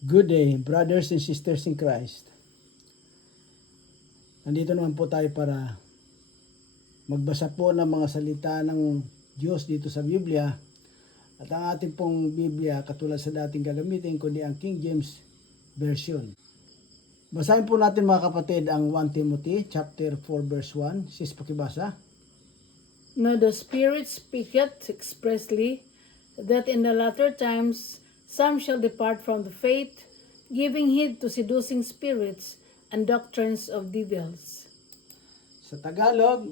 Good day, brothers and sisters in Christ. Nandito naman po tayo para magbasa po ng mga salita ng Diyos dito sa Biblia. At ang ating pong Biblia, katulad sa dating gagamitin, kundi ang King James Version. Basahin po natin mga kapatid ang 1 Timothy chapter 4 verse 1. Sis, pakibasa. Now the Spirit speaketh expressly that in the latter times some shall depart from the faith, giving heed to seducing spirits and doctrines of devils. Sa Tagalog,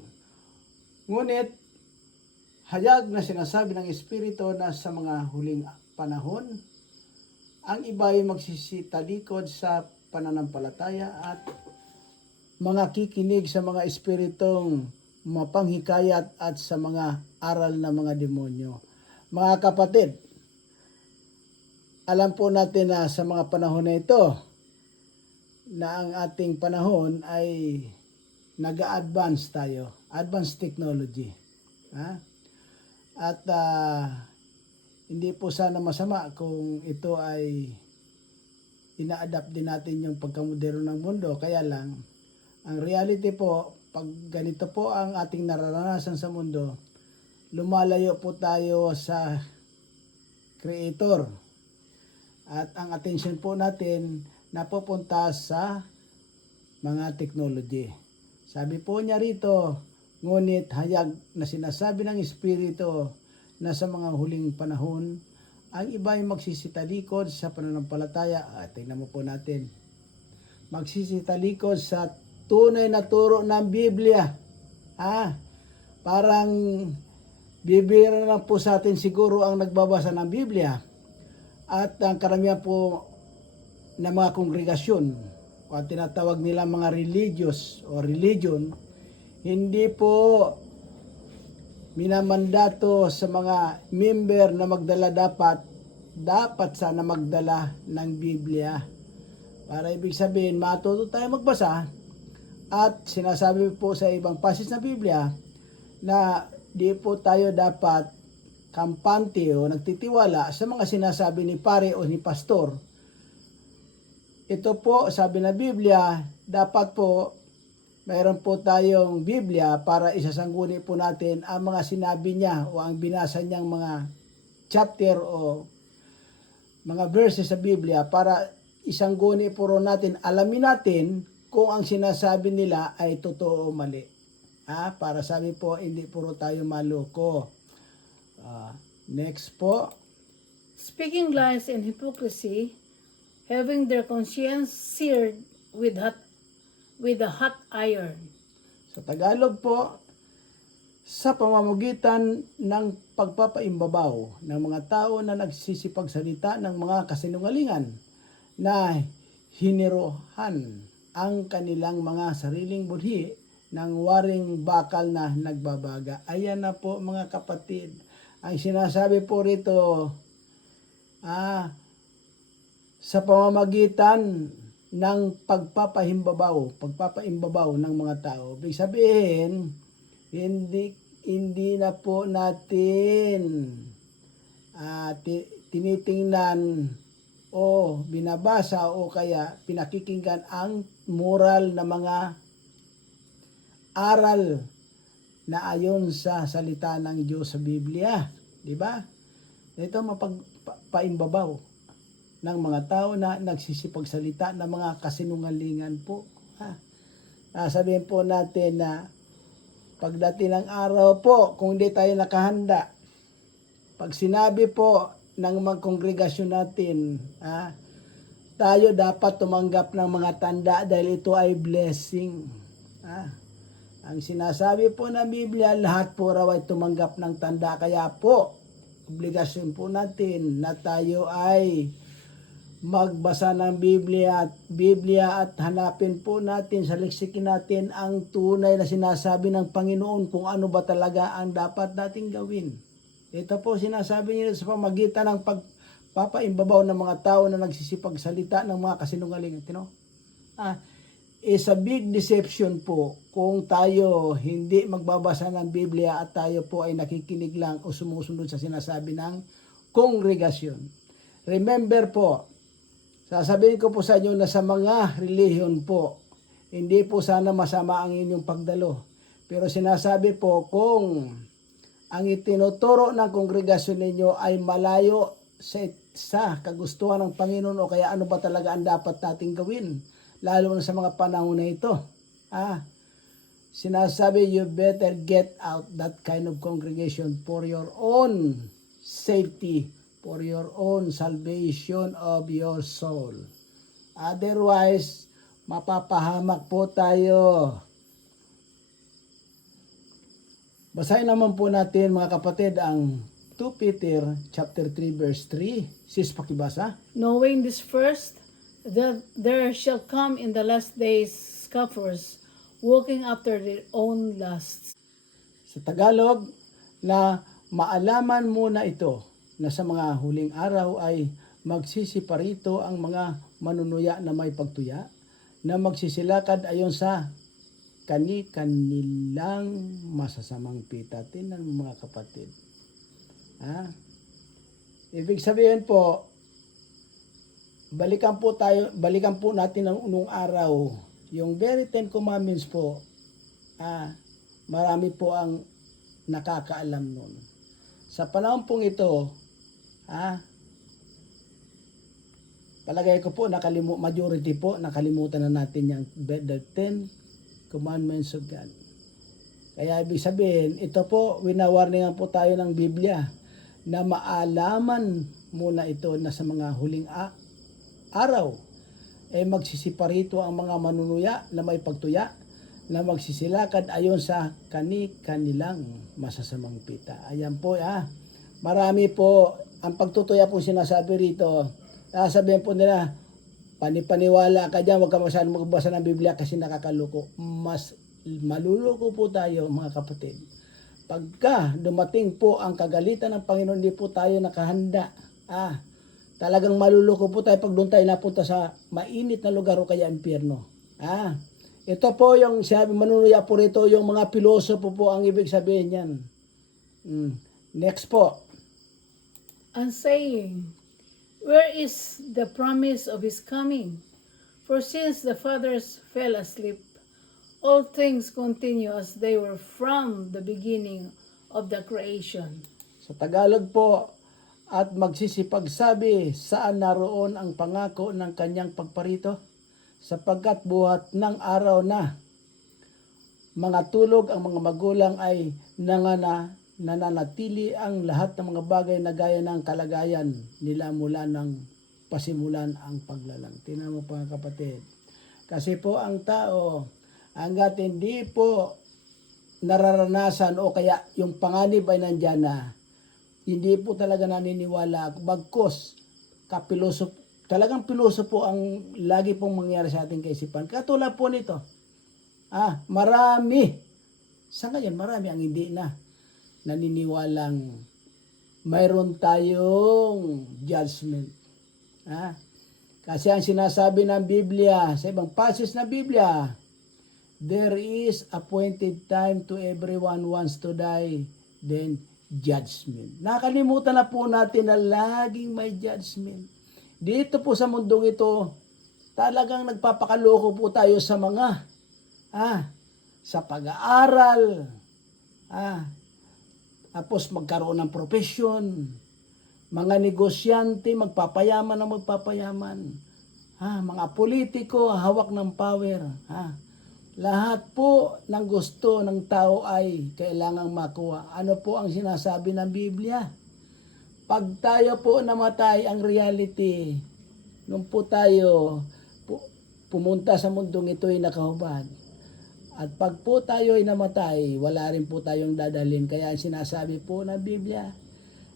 ngunit hayag na sinasabi ng Espiritu na sa mga huling panahon, ang iba ay magsisitalikod sa pananampalataya at mga kikinig sa mga espiritong mapanghikayat at sa mga aral na mga demonyo. Mga kapatid, alam po natin na sa mga panahon na ito, na ang ating panahon ay nag-advance tayo, advanced technology. Ha? At hindi po sana masama kung ito ay ina-adapt din natin yung pagkamoderno ng mundo. Kaya lang, ang reality po, pag ganito po ang ating nararanasan sa mundo, lumalayo po tayo sa Creator. At ang attention po natin napupunta sa mga technology. Sabi po niya rito, ngunit hayag na sinasabi ng Espiritu na sa mga huling panahon, ang iba ay magsisitalikod sa pananampalataya. Tingnan mo po natin. Magsisitalikod sa tunay na turo ng Biblia. Parang bibira lang po sa atin siguro ang nagbabasa ng Biblia. At ang karamihan po ng mga kongregasyon o ang tinatawag nila mga religious o religion, hindi po minamandato sa mga member na magdala dapat sana magdala ng Biblia. Para ibig sabihin, matuto tayo magbasa at sinasabi po sa ibang passage na Biblia na di po tayo dapat kampante o nagtitiwala sa mga sinasabi ni pare o ni pastor. Ito po, sabi na Biblia, dapat po mayroon po tayong Biblia para isasangguni po natin ang mga sinabi niya o ang binasa niyang mga chapter o mga verses sa Biblia para isangguni po ron natin, alamin natin kung ang sinasabi nila ay totoo o mali. Para sabi po, hindi puro tayo maloko. Next po. Speaking lies and hypocrisy, having their conscience seared with a hot iron. Sa Tagalog po, sa pamamagitan ng pagpapaimbabaw ng mga tao na nagsisipagsalita ng mga kasinungalingan na hinirohan ang kanilang mga sariling budhi ng waring bakal na nagbabaga. Ayan na po mga kapatid. Ang sinasabi po rito, sa pamamagitan ng pagpapaimbabaw ng mga tao. Ibig sabihin, hindi na po natin tinitingnan o binabasa o kaya pinakikinggan ang moral na mga aral na ayon sa salita ng Diyos sa Biblia. Di ba? Ito mapagpaimbabaw ng mga tao na nagsisipagsalita ng mga kasinungalingan po. Sabihin po natin na pagdating ng araw po, kung hindi tayo nakahanda, pag sinabi po ng mga kongregasyon natin, tayo dapat tumanggap ng mga tanda dahil ito ay blessing. Ang sinasabi po ng Biblia, lahat po raw ay tumanggap ng tanda. Kaya po, obligasyon po natin na tayo ay magbasa ng Biblia at hanapin po natin sa leksikin natin ang tunay na sinasabi ng Panginoon kung ano ba talaga ang dapat nating gawin. Ito po sinasabi niya sa pamagitan ng pagpapaimbabaw ng mga tao na nagsisipagsalita ng mga kasinungalingan. Is a big deception po kung tayo hindi magbabasa ng Biblia at tayo po ay nakikinig lang o sumusunod sa sinasabi ng kongregasyon. Remember po, Sasabihin ko po sa inyo na sa mga relihiyon po, hindi po sana masama ang inyong pagdalo. Pero sinasabi po kung ang itinuturo ng kongregasyon ninyo ay malayo sa kagustuhan ng Panginoon o kaya ano ba talaga ang dapat nating gawin, lalo na sa mga panahon na ito. Sinasabi, you better get out that kind of congregation for your own safety, for your own salvation of your soul. Otherwise, mapapahamak po tayo. Basahin naman po natin mga kapatid ang 2 Peter chapter 3 verse 3. Sis, pakibasa. Knowing this first, that there shall come in the last days scoffers, walking after their own lusts. Sa Tagalog, na maalaman muna ito na sa mga huling araw ay magsisiparito ang mga manunuya na may pagtuya, na magsisilakad ayon sa kanilang masasamang pita. Tingnan mo mga kapatid. Ibig sabihin po, balikan po natin ng unong araw. Yung very 10 commandments po, marami po ang nakakaalam nun. Sa panahon pong ito, palagay ko po, majority po, nakalimutan na natin yung the 10 commandments of God. Kaya ibig sabihin, ito po, winawarningan po tayo ng Biblia na maalaman muna ito na sa mga huling araw ay magsisiparito ang mga manunuya na may pagtuya, na magsisilakad ayon sa kanilang masasamang pita. Ayan po, marami po ang pagtutuya po sinasabi rito. Sasabihin po nila, panipaniwala ka dyan, huwag ka masyadong magbasa ng Biblia kasi nakakaluko. Mas maluluko po tayo mga kapatid. Pagka dumating po ang kagalitan ng Panginoon, hindi po tayo nakahanda. Talagang maluluko po tayo pag doon tayo napunta sa mainit na lugar o kaya impyerno. Ito po yung sabi, manunuya po rito, yung mga pilosopo po ang ibig sabihin yan. Next po. And saying, where is the promise of his coming? For since the fathers fell asleep, all things continue as they were from the beginning of the creation. Sa Tagalog po, at magsisipagsabi, saan naroon ang pangako ng kanyang pagparito? Sapagkat buhat ng araw na mga tulog ang mga magulang ay nananatili ang lahat ng mga bagay na gaya ng kalagayan nila mula ng pasimulan ang paglalang. Tingnan mo pa kapatid. Kasi po ang tao, hanggat hindi po nararanasan o kaya yung panganib ay nandyan na, hindi po talaga naniniwala. Bagkos, talagang pilosopo ang lagi pong mangyari sa ating kaisipan. Katulad po nito. Marami. Sa ngayon, marami ang hindi na naniniwalang mayroon tayong judgment. Kasi ang sinasabi ng Biblia, sa ibang passage na Biblia, there is appointed time to everyone wants to die, then judgment. Nakalimutan na po natin na laging may judgment. Dito po sa mundong ito, talagang nagpapakaloko po tayo sa mga sa pag-aaral, tapos magkaroon ng profesyon, mga negosyante, magpapayaman ng magpapayaman, mga politiko, hawak ng power, lahat po ng gusto ng tao ay kailangang makuha. Ano po ang sinasabi ng Biblia? Pag tayo po namatay, ang reality, nung po tayo pumunta sa mundong ito ay nakahubad. At pag po tayo ay namatay, wala rin po tayong dadalhin. Kaya ang sinasabi po ng Biblia,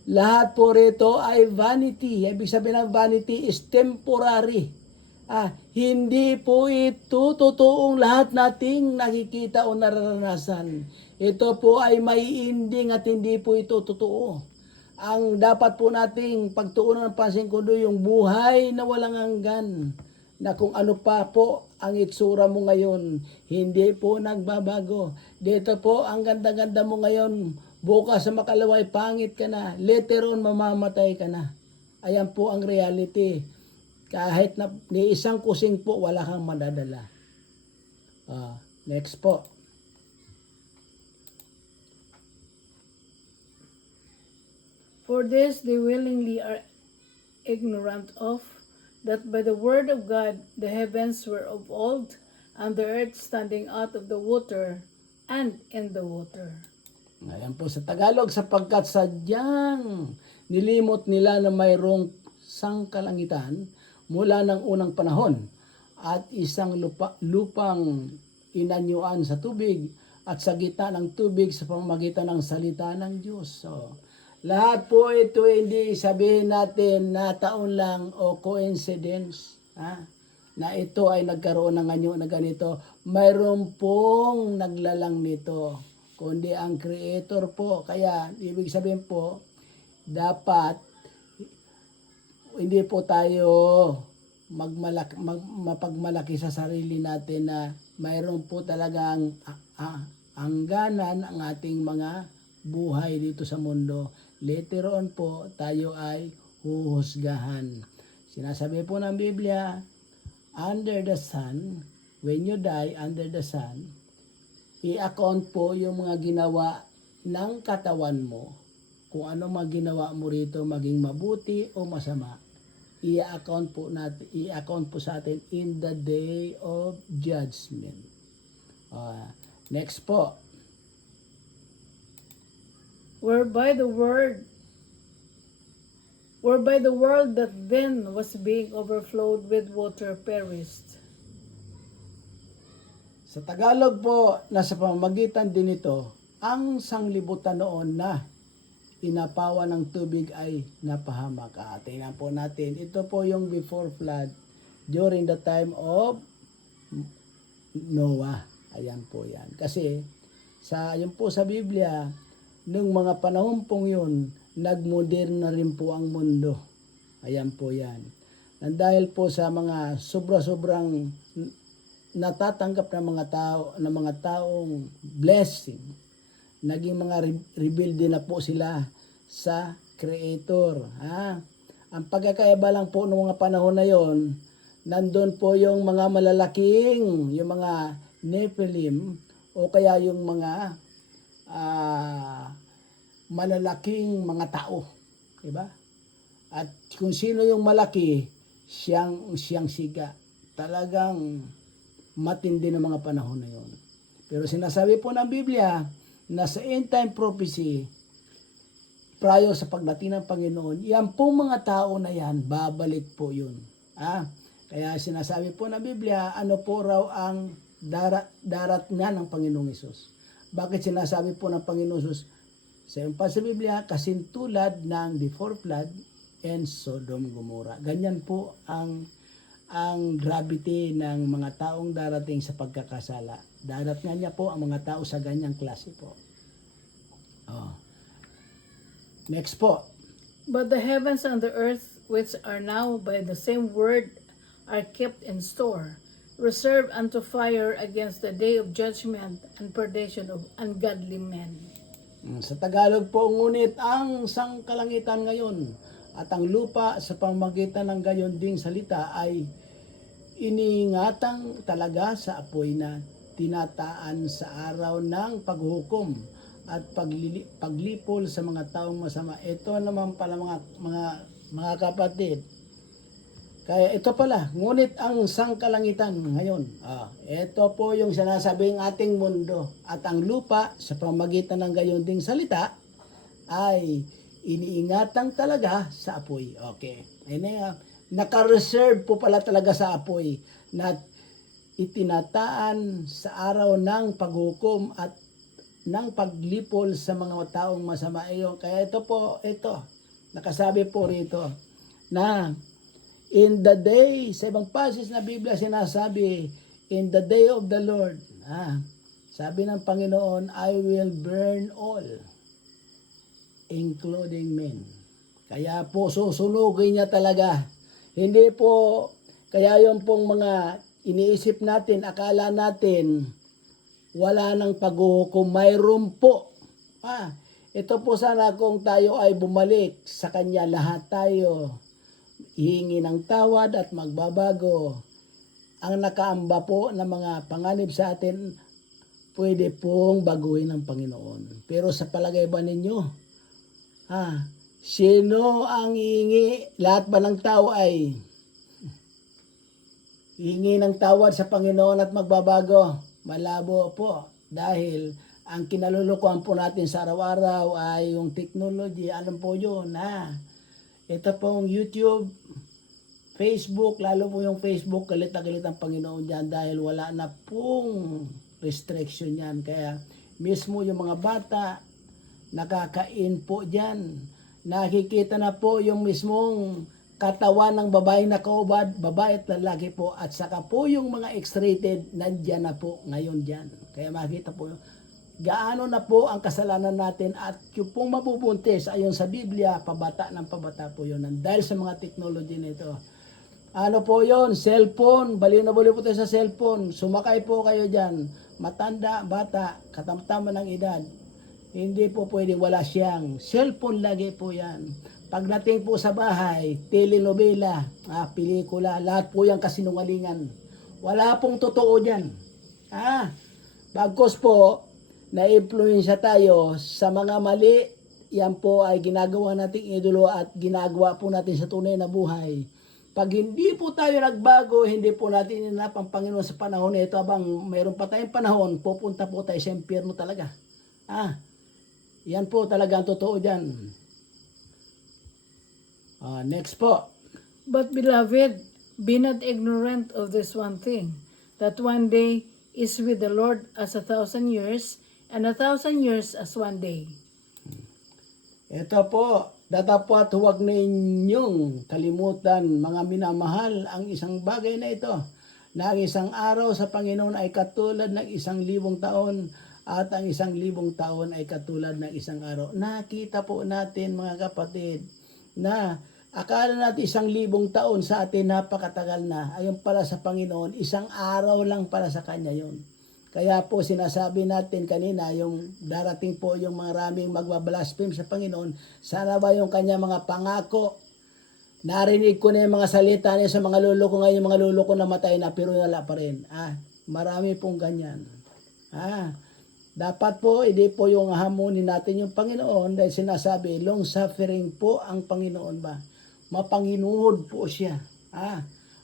lahat po rito ay vanity. Ibig sabihin ng vanity is temporary. Hindi po ito totoong lahat nating nakikita o nararanasan. Ito po ay maiinding at hindi po ito totoo. Ang dapat po nating pagtuunan ng pansin kundo yung buhay na walang hanggan. Na kung ano pa po ang itsura mo ngayon, hindi po nagbabago. Dito po, ang ganda-ganda mo ngayon, bukas sa makalaway, pangit ka na. Later on, mamamatay ka na. Ayan po ang reality. Kahit na ni isang kusing po, wala kang madadala. Next po. For this they willingly are ignorant of, that by the word of God the heavens were of old, and the earth standing out of the water and in the water. Ayan po sa Tagalog, sapagkat sadyang nilimot nila na mayroong sangkalangitan mula ng unang panahon at isang lupang inanyuan sa tubig at sa gitna ng tubig sa pamamagitan ng salita ng Diyos. So, lahat po ito hindi sabihin natin na taon lang o coincidence. Na ito ay nagkaroon ng anyo na ganito. Mayroon pong naglalang nito. Kundi ang Creator po. Kaya, ibig sabihin po, dapat hindi po tayo mapagmalaki sa sarili natin na mayroon po talagang hangganan ang ating mga buhay dito sa mundo. Later on po, tayo ay huhusgahan. Sinasabi po ng Biblia, under the sun, when you die under the sun, i-account po yung mga ginawa ng katawan mo. Kung ano mga ginawa mo rito, maging mabuti o masama, i-account po sa atin in the day of judgment. Next po. Whereby the world that then was being overflowed with water perished. Sa Tagalog po, nasa pamamagitan din ito, ang sanglibutan noon na inapawa ng tubig ay napahamak. Tingnan po natin, ito po yung before flood during the time of Noah. Ayan po yan. Kasi, yun po sa Biblia, nung mga panahon pong yun, nagmodern na rin po ang mundo. Ayan po yan. Nang dahil po sa mga sobrang natatanggap ng mga taong blessing, naging mga rebuild na po sila sa Creator. Ang pagkakaiba lang po ng mga panahon na yon, nandun po yung mga malalaking, yung mga Nephilim, o kaya yung mga malalaking mga tao, diba? At kung sino yung malaki, siyang siga. Talagang matindi ng mga panahon na yon. Pero sinasabi po ng Biblia na sa end time prophecy, prior sa pagdating ng Panginoon, yan po mga tao na yan, babalik po yun. Kaya sinasabi po ng Biblia, ano po raw ang darat nga ng Panginoong Hesus. Bakit sinasabi po ng Panginoong Hesus? Sa Biblia, kasintulad ng before flood and Sodom Gomorrah. Ganyan po ang gravity ng mga taong darating sa pagkakasala. Daratnan niya po ang mga tao sa ganyang klase po. Next po. But the heavens and the earth, which are now by the same word, are kept in store, reserved unto fire against the day of judgment and perdition of ungodly men. Sa Tagalog po, ngunit ang sangkalangitan ngayon at ang lupa sa pamamagitan ng gayon ding salita ay iniingatang talaga sa apoy na tinataan sa araw ng paghuhukom at paglipol sa mga taong masama. Ito naman pala mga kapatid. Kaya ito pala, ngunit ang sangkalangitan ngayon, ito po yung sinasabing ating mundo at ang lupa sa pamamagitan ng gayon ding salita ay iniingatang talaga sa apoy. Okay. Naka-reserve po pala talaga sa apoy na itinataan sa araw ng paghukom at ng paglipol sa mga taong masama. Kaya ito, nakasabi po rito na in the day, sa ibang passage na Biblia sinasabi, in the day of the Lord, sabi ng Panginoon, I will burn all, including men. Kaya po, susunugin niya talaga. Hindi po, kaya yung pong mga iniisip natin, akala natin, wala nang paghuhukom, mayroon po. Ito po sana kung tayo ay bumalik sa Kanya, lahat tayo hihingi ng tawad at magbabago. Ang nakaamba po ng mga panganib sa atin, pwede pong baguhin ng Panginoon. Pero sa palagay ba ninyo, sino ang hihingi? Lahat ba ng tao ay hihingi ng tawad sa Panginoon at magbabago? Malabo po. Dahil ang kinalulukuhan po natin sa araw-araw ay yung technology. Alam po yun, ito pong YouTube, Facebook, lalo po yung Facebook, galit na galit ang Panginoon dyan dahil wala na pong restriction yan. Kaya mismo yung mga bata, nakakain po dyan. Nakikita na po yung mismong katawan ng babae na kaubad, babae at lalaki po. At saka po yung mga X-rated, nandyan na po ngayon dyan. Kaya makita po gaano na po ang kasalanan natin at yung pong mabubuntis ayon sa Biblia, pabata ng pabata po yun. Dahil sa mga technology nito. Ano po yon? Cellphone. Baliw na baliw po tayo sa cellphone. Sumakay po kayo dyan. Matanda, bata, katamtaman ng edad. Hindi po pwedeng wala siyang cellphone lagi po yan. Pagdating po sa bahay, telenovela, pelikula, lahat po yan kasinungalingan. Wala pong totoo dyan. Bagkos po, na-influensya tayo sa mga mali, yan po ay ginagawa nating idolo at ginagawa po natin sa tunay na buhay. Pag hindi po tayo nagbago, hindi po natin inanap ang Panginoon sa panahon na ito, abang mayroon pa tayong panahon, pupunta po tayo sa impyerno talaga. Yan po talaga ang totoo dyan. Next po. But beloved, be not ignorant of this one thing, that one day is with the Lord as 1,000 years, and 1,000 years as one day. Ito po, datapwat huwag ninyong kalimutan, mga minamahal, ang isang bagay na ito, na ang isang araw sa Panginoon ay katulad ng 1,000 taon, at ang 1,000 taon ay katulad ng isang araw. Nakita po natin mga kapatid, na akala natin 1,000 taon sa atin napakatagal na. Ayon pala sa Panginoon, isang araw lang para sa Kanya yon. Kaya po sinasabi natin kanina, yung darating po yung maraming magbablaspheme sa Panginoon, sana ba yung Kanya mga pangako, narinig ko na yung mga salita niya sa mga lolo ko, ngayon yung mga lolo ko namatay na pero wala pa rin. Marami pong ganyan. Dapat po, hindi po yung hamunin natin yung Panginoon dahil sinasabi, long suffering po ang Panginoon ba? Mapanginuhod po siya.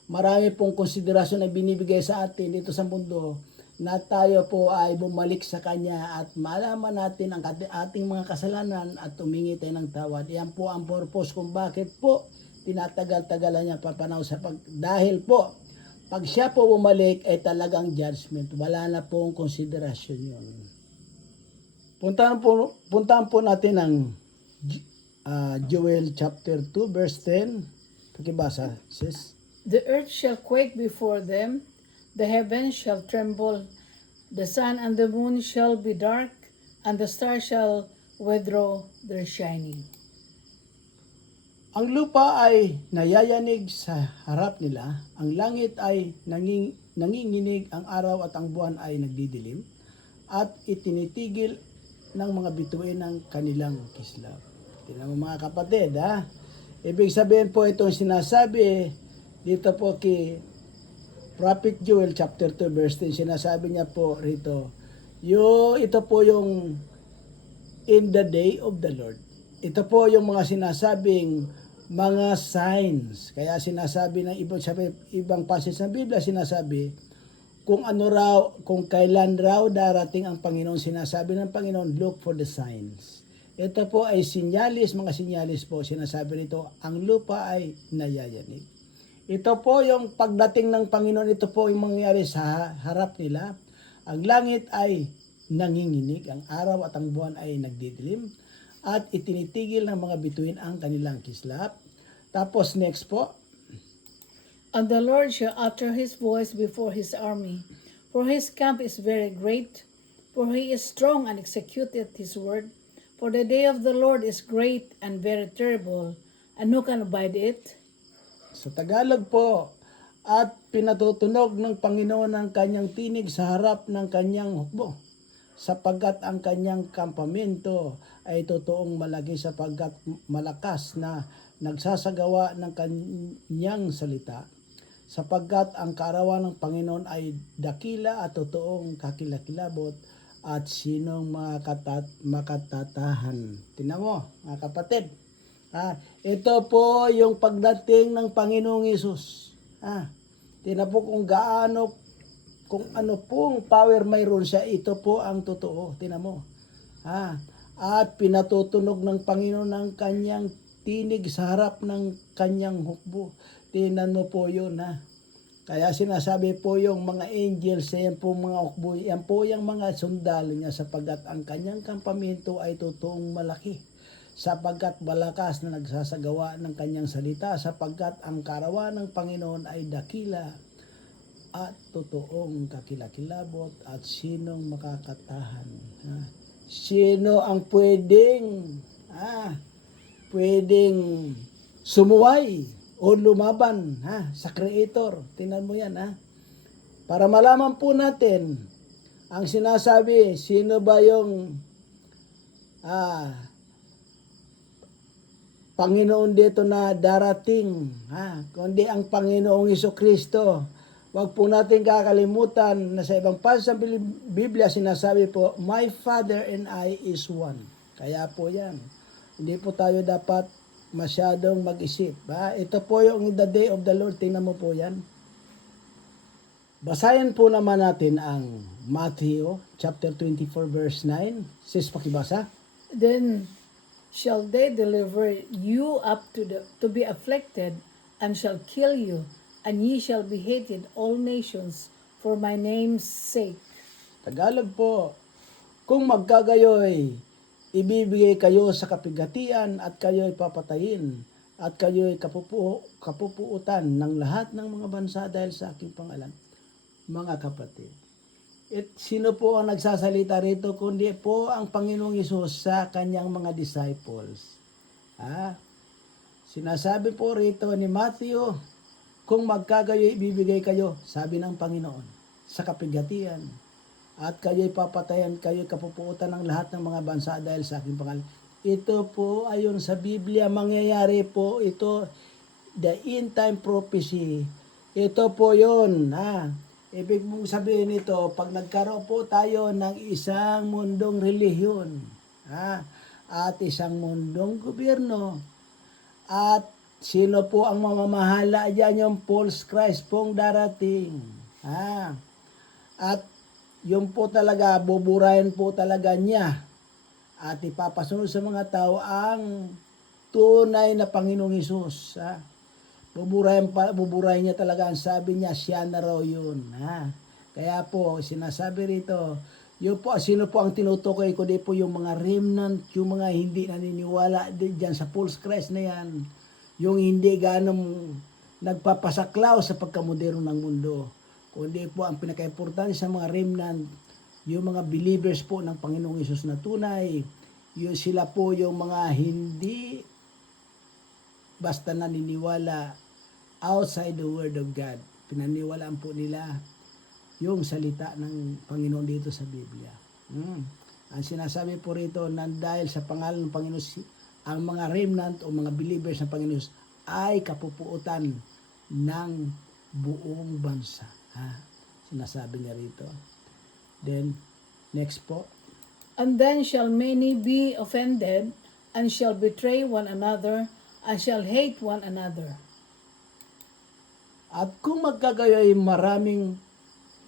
Marami pong konsiderasyon na binibigay sa atin dito sa mundo na tayo po ay bumalik sa Kanya at malaman natin ang ating mga kasalanan at tumingi tayo ng tawad. Yan po ang purpose kung bakit po tinatagal-tagalan niya papanaw dahil po pag siya po bumalik ay talagang judgment. Wala na pong konsiderasyon yun. Puntahan po natin ang Joel chapter 2 verse 10. Pakibasa, sis. The earth shall quake before them, the heavens shall tremble, the sun and the moon shall be dark, and the stars shall withdraw their shining. Ang lupa ay nayayanig sa harap nila, ang langit ay nanginginig, ang araw at ang buwan ay nagdidilim, at itinitigil ng mga bituin ng kanilang kislap. Tingnan mo mga kapatid, ibig sabihin po itong sinasabi dito po kay Prophet Joel chapter 2 verse 10, sinasabi niya po rito, ito po yung in the day of the Lord. Ito po yung mga sinasabing mga signs. Kaya sinasabi ng ibang passage ng Biblia, sinasabi kung kailan raw darating ang Panginoon, sinasabi ng Panginoon, look for the signs. Ito po ay sinyalis, mga sinyalis po, sinasabi nito, ang lupa ay nayayanig. Ito po yung pagdating ng Panginoon, ito po yung mangyayari sa harap nila. Ang langit ay nanginginig, ang araw at ang buwan ay nagdidilim, at itinitigil ng mga bituin ang kanilang kislap. Tapos next po. And the Lord shall utter his voice before his army, for his camp is very great, for he is strong and executeth his word. For the day of the Lord is great and very terrible, and who can abide it? Sa Tagalog po, at pinatutunog ng Panginoon ang kanyang tinig sa harap ng kanyang hukbo, sapagkat ang kanyang kampamento ay totoong malaki, sapagkat malakas na nagsasagawa ng kanyang salita, sapagkat ang kaarawan ng Panginoon ay dakila at totoong kakilakilabot, at sinong makatatahan. Tingnan mo, mga kapatid. Ito po yung pagdating ng Panginoong Hesus. Tingnan po kung ano pong power mayroon siya, ito po ang totoo. Tingnan mo. At pinatutunog ng Panginoon ang kanyang tinig sa harap ng kanyang hukbo. Tingnan mo po yun, Kaya sinasabi po yung mga angels, yan po mga hukbo, yan po yung mga sundalo niya, sapagkat ang kanyang kampamento ay totoong malaki, sapagkat malakas na nagsasagawa ng kanyang salita, sapagkat ang karawan ng Panginoon ay dakila at totoong kakilakilabot, at sinong makakatahan. Sino ang pwedeng sumuway o lumaban sa Creator? Tingnan mo yan, para malaman po natin ang sinasabi, sino ba yung Panginoon dito na darating, kundi ang Panginoong Hesukristo. Huwag po natin kakalimutan na sa ibang pasaje sa Biblia sinasabi po, my Father and I is one. Kaya po yan, hindi po tayo dapat masyadong mag-isip. Ito po yung the day of the Lord. Tingnan mo po yan. Basahin po naman natin ang Matthew chapter 24 verse 9. Sis, pakibasa. Then shall they deliver you up to be afflicted, and shall kill you, and ye shall be hated all nations for my name's sake. Tagalog po, kung magkagayoy, ibibigay kayo sa kapigatian at kayo'y papatayin at kayo'y kapupuutan ng lahat ng mga bansa dahil sa aking pangalan. Mga kapatid, sino po ang nagsasalita rito kundi po ang Panginoong Hesus sa kanyang mga disciples. Sinasabi po rito ni Matthew, kung magkagayoy ibibigay kayo, sabi ng Panginoon, sa kapigatian, at kayo'y papatayan, kayo'y kapupuutan ng lahat ng mga bansa dahil sa aking pangalan. Ito po ayon sa Biblia, mangyayari po ito, the end time prophecy. Ito po yun. Ibig mong sabihin nito, pag nagkaroon po tayo ng isang mundong relihiyon, at isang mundong gobyerno, at sino po ang mamamahala dyan? Yung false Christ pong darating. At yung po talaga, buburahin po talaga niya at ipapasunod sa mga tao ang tunay na Panginoong Hesus. Buburahin niya talaga, ang sabi niya, siya na raw yun. Kaya po, sinasabi rito, yun po, sino po ang tinutukoy ko? Di po yung mga remnant, yung mga hindi naniniwala dyan sa false Christ na yan, yung hindi ganong nagpapasaklaw sa pagkamoderno ng mundo. Kundi po ang pinaka-importante sa mga remnant, yung mga believers po ng Panginoong Hesus na tunay, yung sila po yung mga hindi basta naniniwala outside the Word of God. Pinaniwalaan po nila yung salita ng Panginoon dito sa Biblia. Ang sinasabi po rito na dahil sa pangalan ng Panginoon, ang mga remnant o mga believers ng Panginoon ay kapupuutan ng buong bansa. Sinasabi niya rito. Then, next po. And then shall many be offended, and shall betray one another, and shall hate one another. At kung magkagayoy, maraming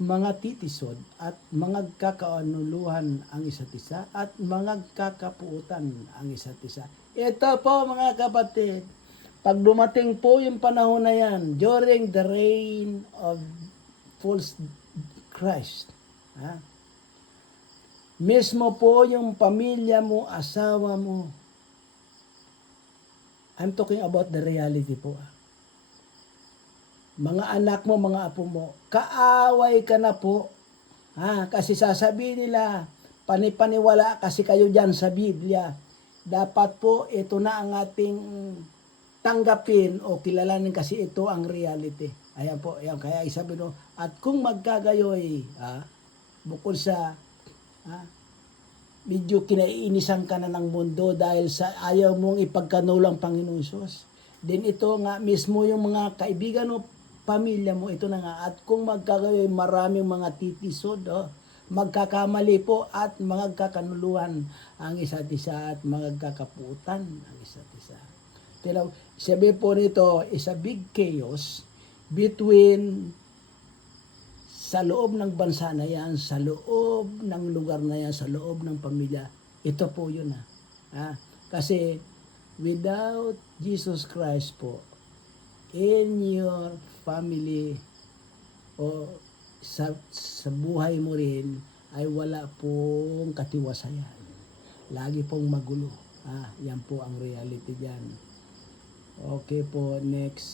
mga titisod at mga kakaanuluhan ang isa't isa at mga kakapuutan ang isa't isa. Ito po mga kapatid, pag dumating po yung panahon na yan, during the reign of false Christ, mismo po yung pamilya mo, asawa mo, I'm talking about the reality po. Mga anak mo, mga apo mo, kaaway ka na po. Kasi sasabihin nila, panipaniwala kasi kayo dyan sa Biblia. Dapat po, ito na ang ating tanggapin o kilalanin kasi ito ang reality. Ayan po, ayan, kaya isabi no, at kung magkagayoy, bukod sa, medyo kinaiinisan ka na ng mundo dahil sa ayaw mong ipagkanulang Panginoon Diyos. din ito nga mismo yung mga kaibigan o pamilya mo, ito na nga. At kung magkakaroon maraming mga titisod, magkakamali po at magkakanuluhan ang isa't isa at magkakaputan ang isa't isa. Pero sabi po nito, is a big chaos between sa loob ng bansa na yan, sa loob ng lugar na yan, sa loob ng pamilya. Ito po yun Kasi without Jesus Christ po, in your family o sa buhay mo rin, ay wala pong katiwasayan. Lagi pong magulo. Yan po ang reality dyan. Okay po, next.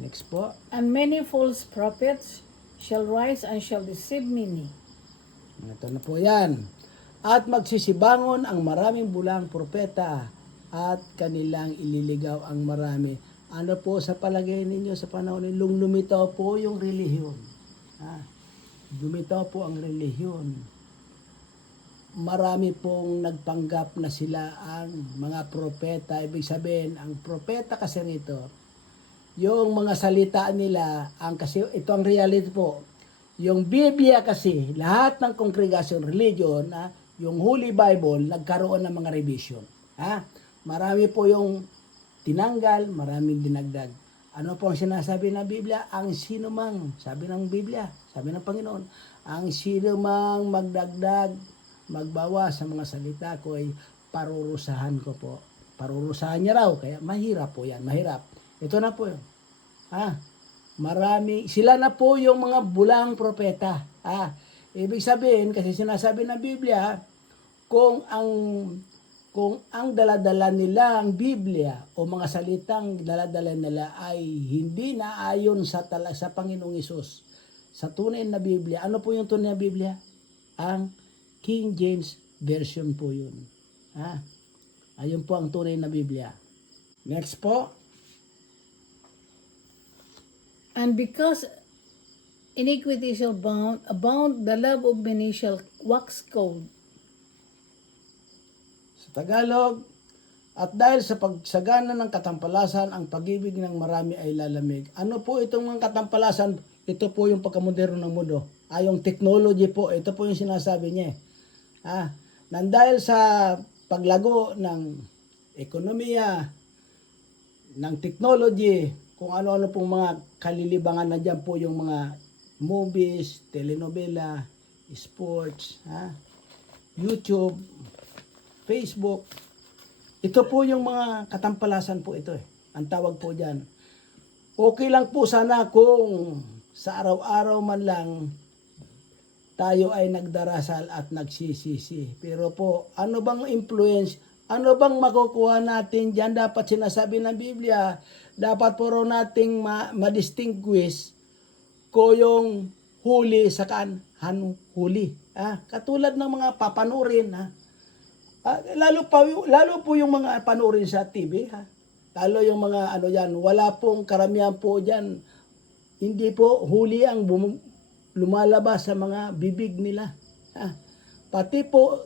Next po. And many false prophets shall rise and shall deceive many. Ito na po yan. At magsisibangon ang maraming bulang propeta at kanilang ililigaw ang marami. Ano po sa palagay ninyo sa panahon nilong lumitaw po yung relihiyon? Lumitaw po ang relihiyon. Marami pong nagpanggap na sila ang mga propeta. Ibig sabihin, ang propeta kasi rito, yung mga salita nila, kasi ito ang reality po. Yung Biblia kasi, lahat ng congregation, religion, yung Holy Bible, nagkaroon ng mga revision. Marami po yung tinanggal, maraming dinagdag. Ano po ang sinasabi ng Biblia? Ang sino mang, sabi ng Biblia, sabi ng Panginoon, ang sino mang magdagdag, magbawa sa mga salita ko ay parurusahan ko po. Parurusahan niya raw, kaya mahirap po yan, mahirap. Ito na po yun. Marami, sila na po yung mga bulang propeta. Ibig sabihin, kasi sinasabi ng Biblia, kung ang daladala nila ang Biblia o mga salitang daladala nila ay hindi naayon sa Panginoong Hesus, sa tunay na Biblia. Ano po yung tunay na Biblia? Ang King James Version po yun. Ayun po ang tunay na Biblia. Next po. And because iniquity shall abound, the love of many shall wax cold. Sa Tagalog, at dahil sa pagsagana ng katampalasan, ang pag-ibig ng marami ay lalamig. Ano po itong mga katampalasan? Ito po yung pagkamoderno ng mundo. Yung technology po, ito po yung sinasabi niya. Nang dahil sa paglago ng ekonomiya, ng technology, kung ano-ano pong mga kalilibangan na dyan po yung mga movies, telenovela, sports, YouTube, Facebook. Ito po yung mga katampalasan po ito. Ang tawag po dyan. Okay lang po sana kung sa araw-araw man lang tayo ay nagdarasal at nagsisisi. Pero po, ano bang influence, ano bang makukuha natin dyan? Dapat sinasabi ng Biblia, dapat po nating ma-distinguish ko yung huli sa huli. Katulad ng mga papanurin. Lalo po yung mga panurin sa TV. Lalo yung mga wala pong karamihan po dyan. Hindi po huli ang lumalabas sa mga bibig nila. Pati po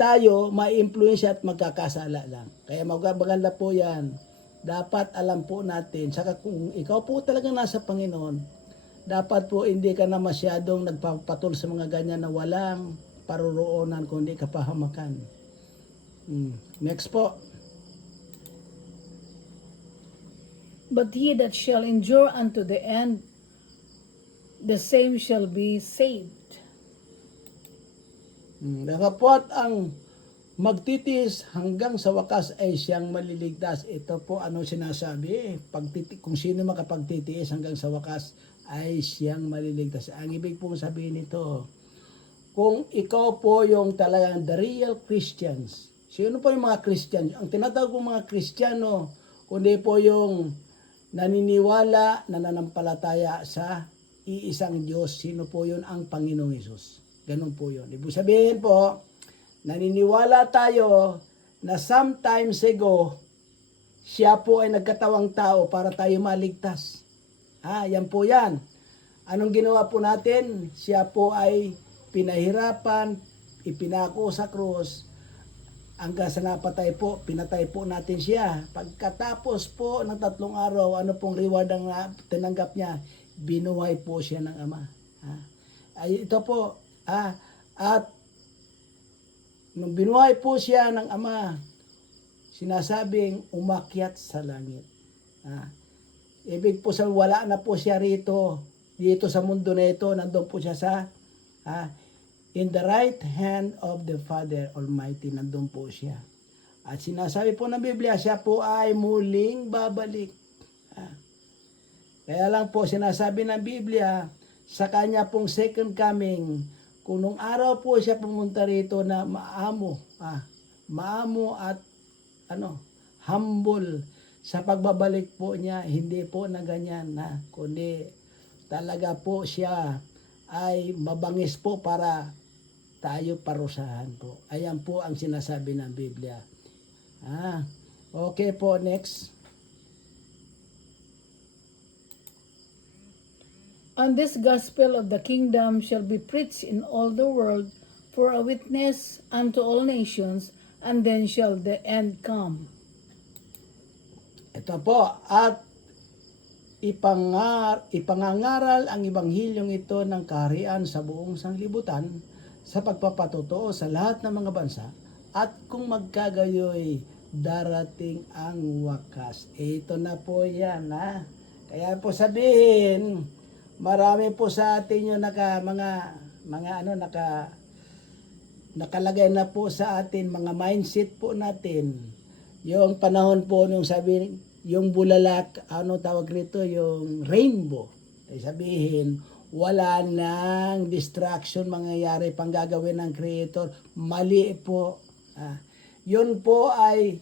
tayo ma-influensya at magkakasala lang. Kaya maganda po yan. Dapat alam po natin, saka kung ikaw po talaga nasa Panginoon, dapat po hindi ka na masyadong nagpapatol sa mga ganyan na walang paruroonan kundi kapahamakan. Next po. But he that shall endure unto the end, the same shall be saved. Dapat ang magtitiis hanggang sa wakas ay siyang maliligtas. Ito po ano sinasabi. Kung sino makapagtitiis hanggang sa wakas ay siyang maliligtas. Ang ibig pong sabihin nito, kung ikaw po yung talagang the real Christians, sino po yung mga Christians? Ang tinatawag kong mga Kristiyano, kundi po yung naniniwala, nananampalataya sa iisang Diyos. Sino po yun? Ang Panginoong Hesus. Ganun po yun. Ibig sabihin po, naniniwala tayo na sometimes ago, siya po ay nagkatawang tao para tayo maligtas. Yan po yan. Anong ginawa po natin? Siya po ay pinahirapan, ipinako sa krus, hanggang sa napatay po, pinatay po natin siya. Pagkatapos po ng 3 araw, ano pong reward ang tinanggap niya? Binuhay po siya ng Ama. Ay, ito po, at nung binuhay po siya ng Ama, sinasabing umakyat sa langit. Ibig po sa wala na po siya rito, dito sa mundo na ito, nandun po siya sa in the right hand of the Father Almighty, nandun po siya. At sinasabi po ng Biblia, siya po ay muling babalik. Kaya lang po sinasabi ng Biblia, sa kanya pong second coming, kung nung araw po siya pumunta rito na maamo at humble sa pagbabalik po niya, hindi po na ganyan, kundi talaga po siya ay mabangis po para tayo parusahan po. Ayan po ang sinasabi ng Biblia. Okay po, next. And this gospel of the kingdom shall be preached in all the world for a witness unto all nations, and then shall the end come. Ito po, at ipangangaral ang ebanghilyong ito ng kaharian sa buong sanglibutan sa pagpapatotoo sa lahat ng mga bansa, at kung magkagayoy darating ang wakas. Ito na po yan, Kaya po sabihin, marami po sa atin yung nakalagay na po sa atin, mga mindset po natin. Yung panahon po nung sabihin, yung bulalak, tawag rito, yung rainbow. Ay sabihin, wala nang distraction mangyayari pang gagawin ng Creator. Mali po. Yun po ay,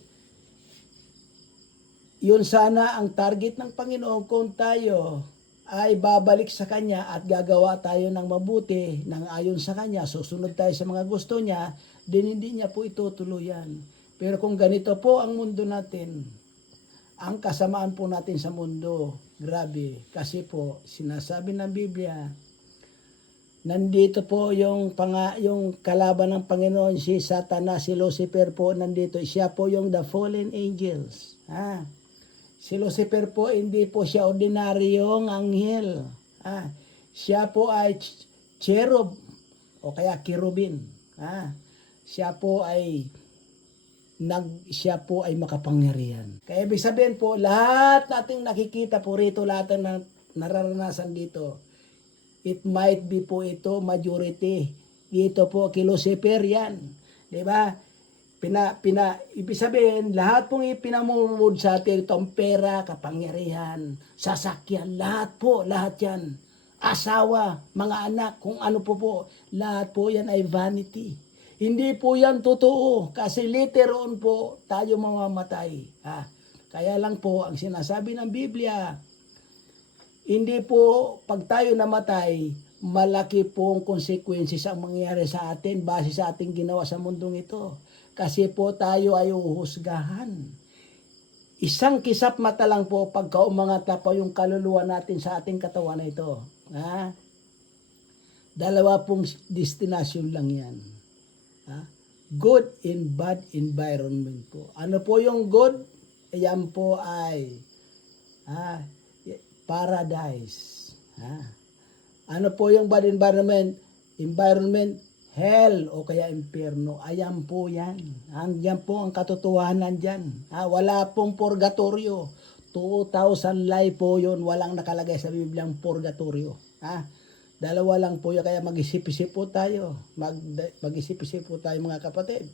yun sana ang target ng Panginoon kung tayo ay babalik sa Kanya at gagawa tayo ng mabuti, ng ayon sa Kanya, susunod tayo sa mga gusto niya, din hindi niya po itutuluyan. Pero kung ganito po ang mundo natin, ang kasamaan po natin sa mundo, grabe. Kasi po, sinasabi ng Biblia, nandito po yung kalaban ng Panginoon, si Satanas, si Lucifer po nandito. Siya po yung the fallen angels. Si Lucifer po, hindi po siya ordinaryong anghel. Siya po ay cherub o kaya kirubin. Siya po ay makapangyarihan. Kaya ibig sabihin po, lahat nating nakikita po rito, lahat ng nararanasan dito, it might be po ito majority. Dito po kay Lucifer yan. Diba? Ibig sabihin, lahat pong ipinamumud sa atin, itong pera, kapangyarihan, sasakyan, lahat yan. Asawa, mga anak, kung ano po, lahat po yan ay vanity. Hindi po yan totoo, kasi later on po tayo mamamatay. Kaya lang po, ang sinasabi ng Biblia, hindi po pag tayo namatay, malaki pong consequences ang mangyayari sa atin base sa ating ginawa sa mundong ito. Kasi po tayo ay uhusgahan. Isang kisap mata lang po pagka umangat na po yung kaluluwa natin sa ating katawan na ito. Dalawa pong destination lang yan. Good and bad environment po. Ano po yung good? Yan po ay paradise. Ano po yung bad environment? Hell o kaya impyerno. Ayan po yan. Yan po ang katotohanan dyan. Wala pong purgatorio. 2,000 life po yun. Walang nakalagay sa Biblia ang purgatorio. Dalawa lang po yan. Kaya mag-isip-isip po tayo. Mag-isip-isip po tayo mga kapatid.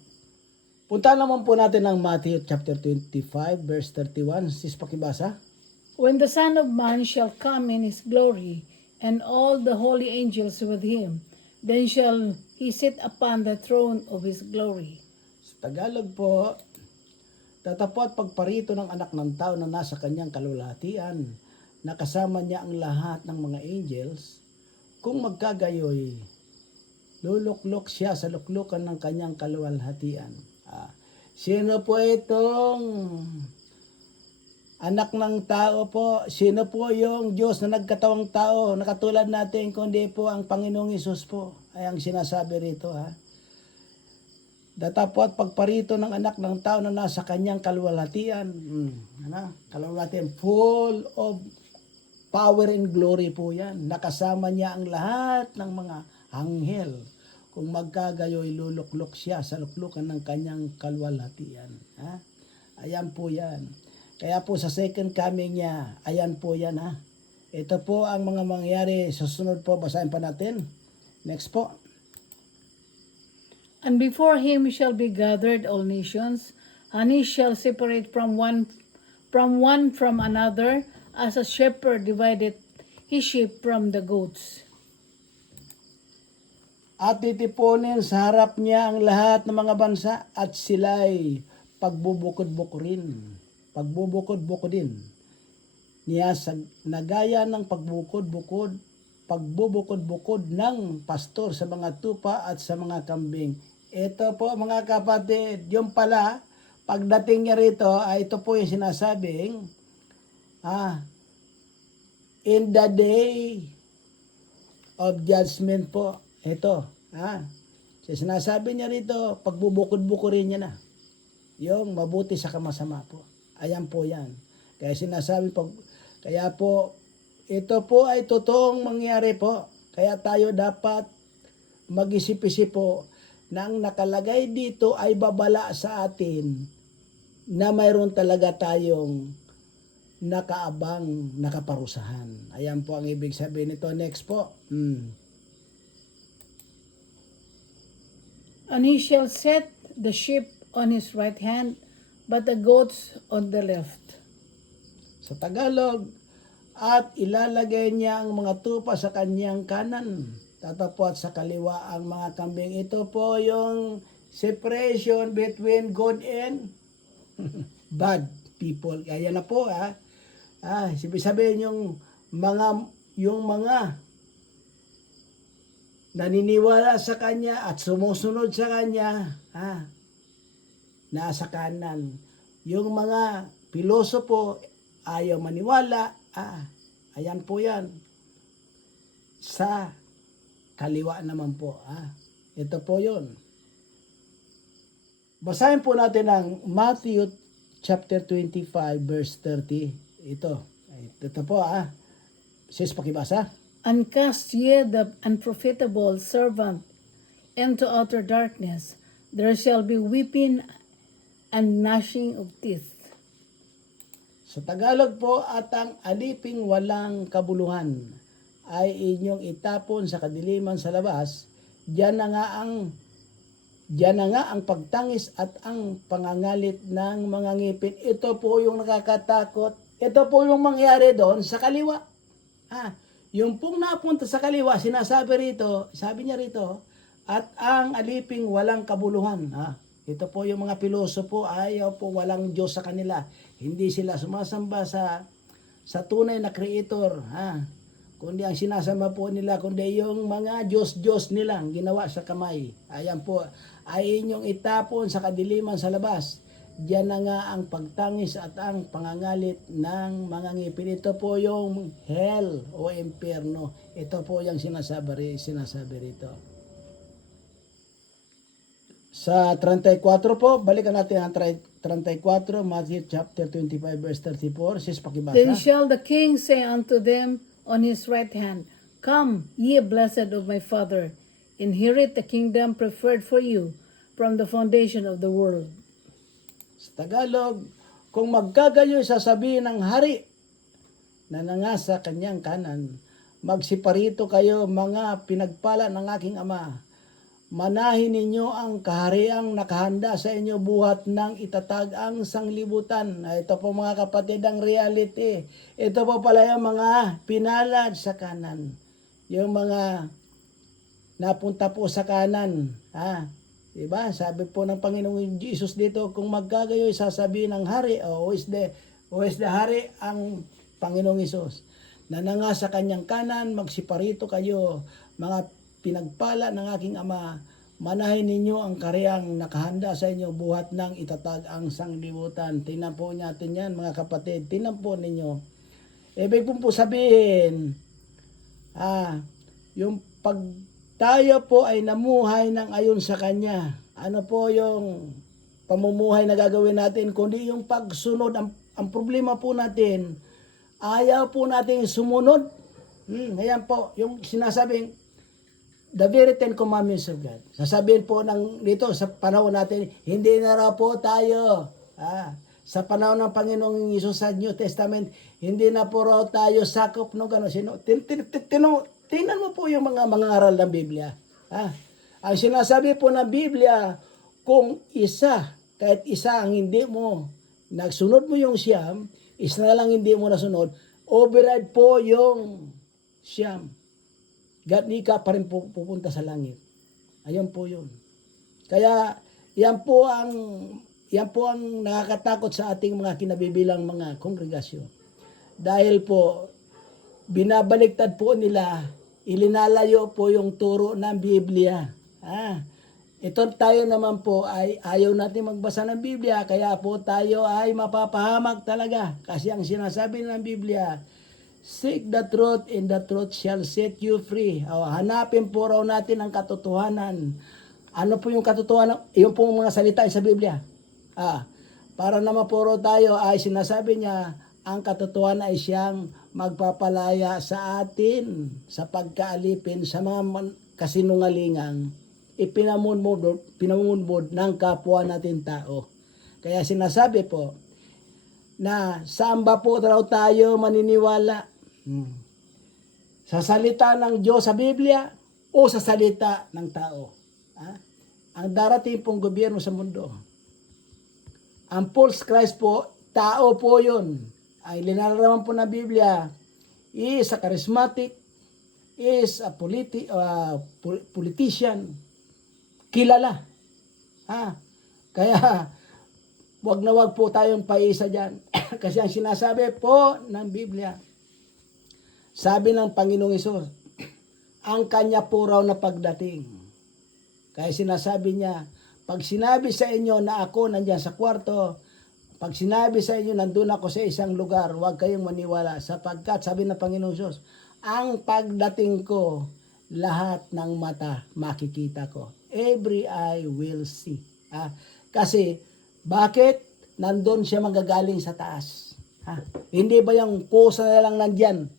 Punta naman po natin ang Matthew chapter 25 verse 31. Sis, pakibasa. When the Son of Man shall come in his glory, and all the holy angels with him, then shall he sit upon the throne of his glory. Sa Tagalog po, tatapo at pagparito ng anak ng tao na nasa kanyang kalulatian, nakasama niya ang lahat ng mga angels, kung magkagayoy, luluklok siya sa luklukan ng kanyang kaluwalhatian. Sino po itong anak ng tao po? Sino po yung Diyos na nagkatawang tao na katulad natin, kundi po ang Panginoong Hesus po? Ay ang sinasabi rito. Datapwat pagparito ng anak ng tao na nasa kanyang kalwalhatian. Kalwalhatian, full of power and glory po yan. Nakasama niya ang lahat ng mga anghel. Kung magkagayoy, luluklok siya sa luklukan ng kanyang kalwalhatian. Ayan po yan. Kaya po sa second coming niya, ayan po yan ha. Ito po ang mga mangyayari. Susunod po, basahin pa natin. Next po. And before him shall be gathered all nations, and he shall separate one from another, as a shepherd divided his sheep from the goats. At titipunin sa harap niya ang lahat ng mga bansa at sila'y pagbubukod-bukodin niya sa nagaya ng pagbubukod-bukod ng pastor sa mga tupa at sa mga kambing. Ito po mga kapatid, yung pala, pagdating niya rito, ito po yung sinasabing, in the day of judgment po, ito, sinasabi niya rito, pagbubukod-bukodin niya na, yung mabuti sa kamasama po. Ayan po yan. Kaya sinasabi po, kaya po, ito po ay totoong mangyari po. Kaya tayo dapat mag-isip-isip po na ang nakalagay dito ay babala sa atin na mayroon talaga tayong nakaabang, nakaparusahan. Ayan po ang ibig sabihin nito. Next po. And he shall set the sheep on his right hand, but the goats on the left. Sa Tagalog, at ilalagay niya ang mga tupa sa kanyang kanan, tatapot sa kaliwa ang mga kambing. Ito po yung separation between good and bad people. Kaya na po sabihin yung mga naniniwala sa kanya at sumusunod sa kanya, nasa kanan. Yung mga pilosopo ayaw maniwala, ayan po yan. Sa kaliwa naman po. Ito po yun. Basahin po natin ang Matthew chapter 25 verse 30. Ito po Sis, pakibasa. And cast ye the unprofitable servant into outer darkness. There shall be weeping and gnashing of teeth. Sa Tagalog po, at ang aliping walang kabuluhan ay inyong itapon sa kadiliman sa labas. Diyan na nga ang pagtangis at ang pangangalit ng mga ngipin. Ito po yung nakakatakot. Ito po yung mangyari doon sa kaliwa. Yung pong napunta sa kaliwa, sinasabi rito, sabi niya rito, at ang aliping walang kabuluhan. Ito po yung mga pilosopo, ayaw po walang Diyos sa kanila. Hindi sila sumasamba sa tunay na creator. Kundi ang sinasamba po nila, kundi yung mga Diyos nilang ginawa sa kamay. Ayan po, ay inyong itapon sa kadiliman sa labas. Diyan na nga ang pagtangis at ang pangangalit ng mga ngipin. Ito po yung hell o impyerno. Ito po yung sinasabi rito. Sa 34 po, balikan natin ang 34, Matthew chapter 25 verse 34. Sis, pakibasa. Then shall the king say unto them on his right hand, Come, ye blessed of my Father, inherit the kingdom prepared for you from the foundation of the world. Sa Tagalog, kung magkagayoy sasabihin ng hari na nangasa kanyang kanan, magsiparito kayo mga pinagpala ng aking ama. Manahin ninyo ang kahariang nakahanda sa inyo buhat ng itatag ang sanglibutan. Ito po mga kapatid ang reality. Ito po pala yung mga pinalad sa kanan. Yung mga napunta po sa kanan. Diba? Sabi po ng Panginoong Jesus dito, kung magkagayoy sasabihin ng hari, who is the hari? Ang Panginoong Jesus. Na nanga sa kanyang kanan, magsiparito kayo, mga pinagpala ng aking ama, manahin ninyo ang karyang nakahanda sa inyo buhat ng itatag ang sanglibutan. Tingnan po natin yan mga kapatid, tingnan po ninyo. Ibig po sabihin, yung pag tayo po ay namuhay ng ayon sa Kanya, ano po yung pamumuhay na gagawin natin, kundi yung pagsunod. Ang problema po natin, ayaw po natin sumunod. Ayan po, yung sinasabing, the very Ten Commandments of God. Sasabihin po dito sa panahon natin, hindi na raw po tayo, sa panahon ng Panginoong Hesus sa New Testament, hindi na po raw tayo sakop no gano'n. Tingnan mo po yung mga aral ng Biblia. Ang sinasabi po ng Biblia, kung kahit isa ang hindi mo, nagsunod mo yung siyam, isa na lang hindi mo nasunod, override po yung siyam. Di ka pa rin pupunta sa langit. Ayan po yun. Kaya, yan po ang nakakatakot sa ating mga kinabibilang mga kongregasyon. Dahil po, binabaliktad po nila, ilinalayo po yung turo ng Biblia. Ito tayo naman po ay ayaw natin magbasa ng Biblia, kaya po tayo ay mapapahamak talaga. Kasi ang sinasabi ng Biblia, seek the truth and the truth shall set you free. Hanapin po raw natin ang katotohanan. Ano po yung katotohanan? Yung pong mga salita sa Biblia. Para naman po raw tayo ay sinasabi niya, ang katotohanan ay siyang magpapalaya sa atin sa pagkaalipin sa mga kasinungalingang ipinamunbod ng kapwa natin tao. Kaya sinasabi po na saan ba po raw tayo maniniwala? Sa salita ng Diyos sa Biblia o sa salita ng tao? Ang darating pong gobyerno sa mundo. Ang false Christ po, tao po yun. Ay linalarawan po ng Biblia, is a charismatic, is a politician, kilala. Kaya, wag na wag po tayong paisa dyan. Kasi ang sinasabi po ng Biblia, sabi ng Panginoong Hesus, ang kanya po raw na pagdating. Kaya sinasabi niya, pag sinabi sa inyo na ako nandyan sa kwarto, pag sinabi sa inyo nandun ako sa isang lugar, huwag kayong maniwala. Sapagkat, sabi ng Panginoong Hesus, ang pagdating ko, lahat ng mata makikita ko. Every eye will see. Kasi, bakit? Nandun siya magagaling sa taas. Hindi ba yung kusa na lang nandyan?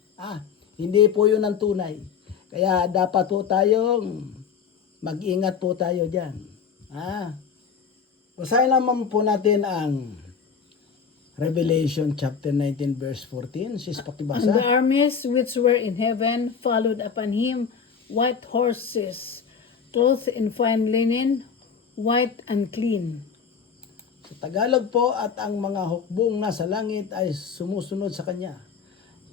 Hindi po yun ang tunay. Kaya dapat po tayong mag-ingat po tayo dyan. Basahin naman po natin ang Revelation chapter 19 verse 14. Sis, And pakibasa. the armies which were in heaven followed upon him, white horses, clothed in fine linen, white and clean. Sa Tagalog po, at ang mga hukbong nasa langit ay sumusunod sa kanya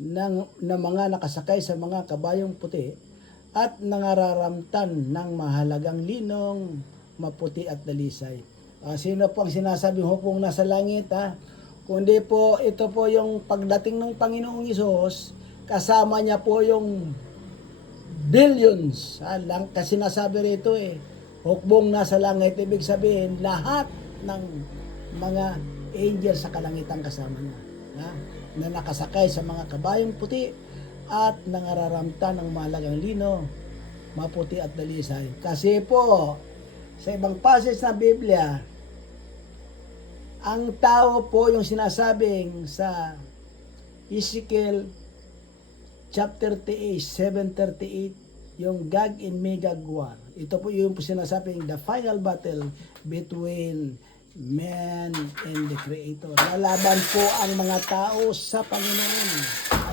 na mga nakasakay sa mga kabayong puti at nangararamtan ng mahalagang linong, maputi at dalisay. Sino po ang sinasabing hukbong nasa langit? Kundi po, ito po yung pagdating ng Panginoong Hesus, kasama niya po yung billions. Kasi sinasabi rito hukbong nasa langit, ibig sabihin, lahat ng mga angels sa kalangitan kasama niya. Na nakasakay sa mga kabayong puti at nangararamtan ng mahalagang lino, maputi at dalisay. Kasi po, sa ibang passage ng Biblia, ang tao po yung sinasabing sa Ezekiel chapter 38, 7:38, yung Gog and Magog war. Ito po yung sinasabing the final battle between man and the Creator. Lalaban po ang mga tao sa Panginoon.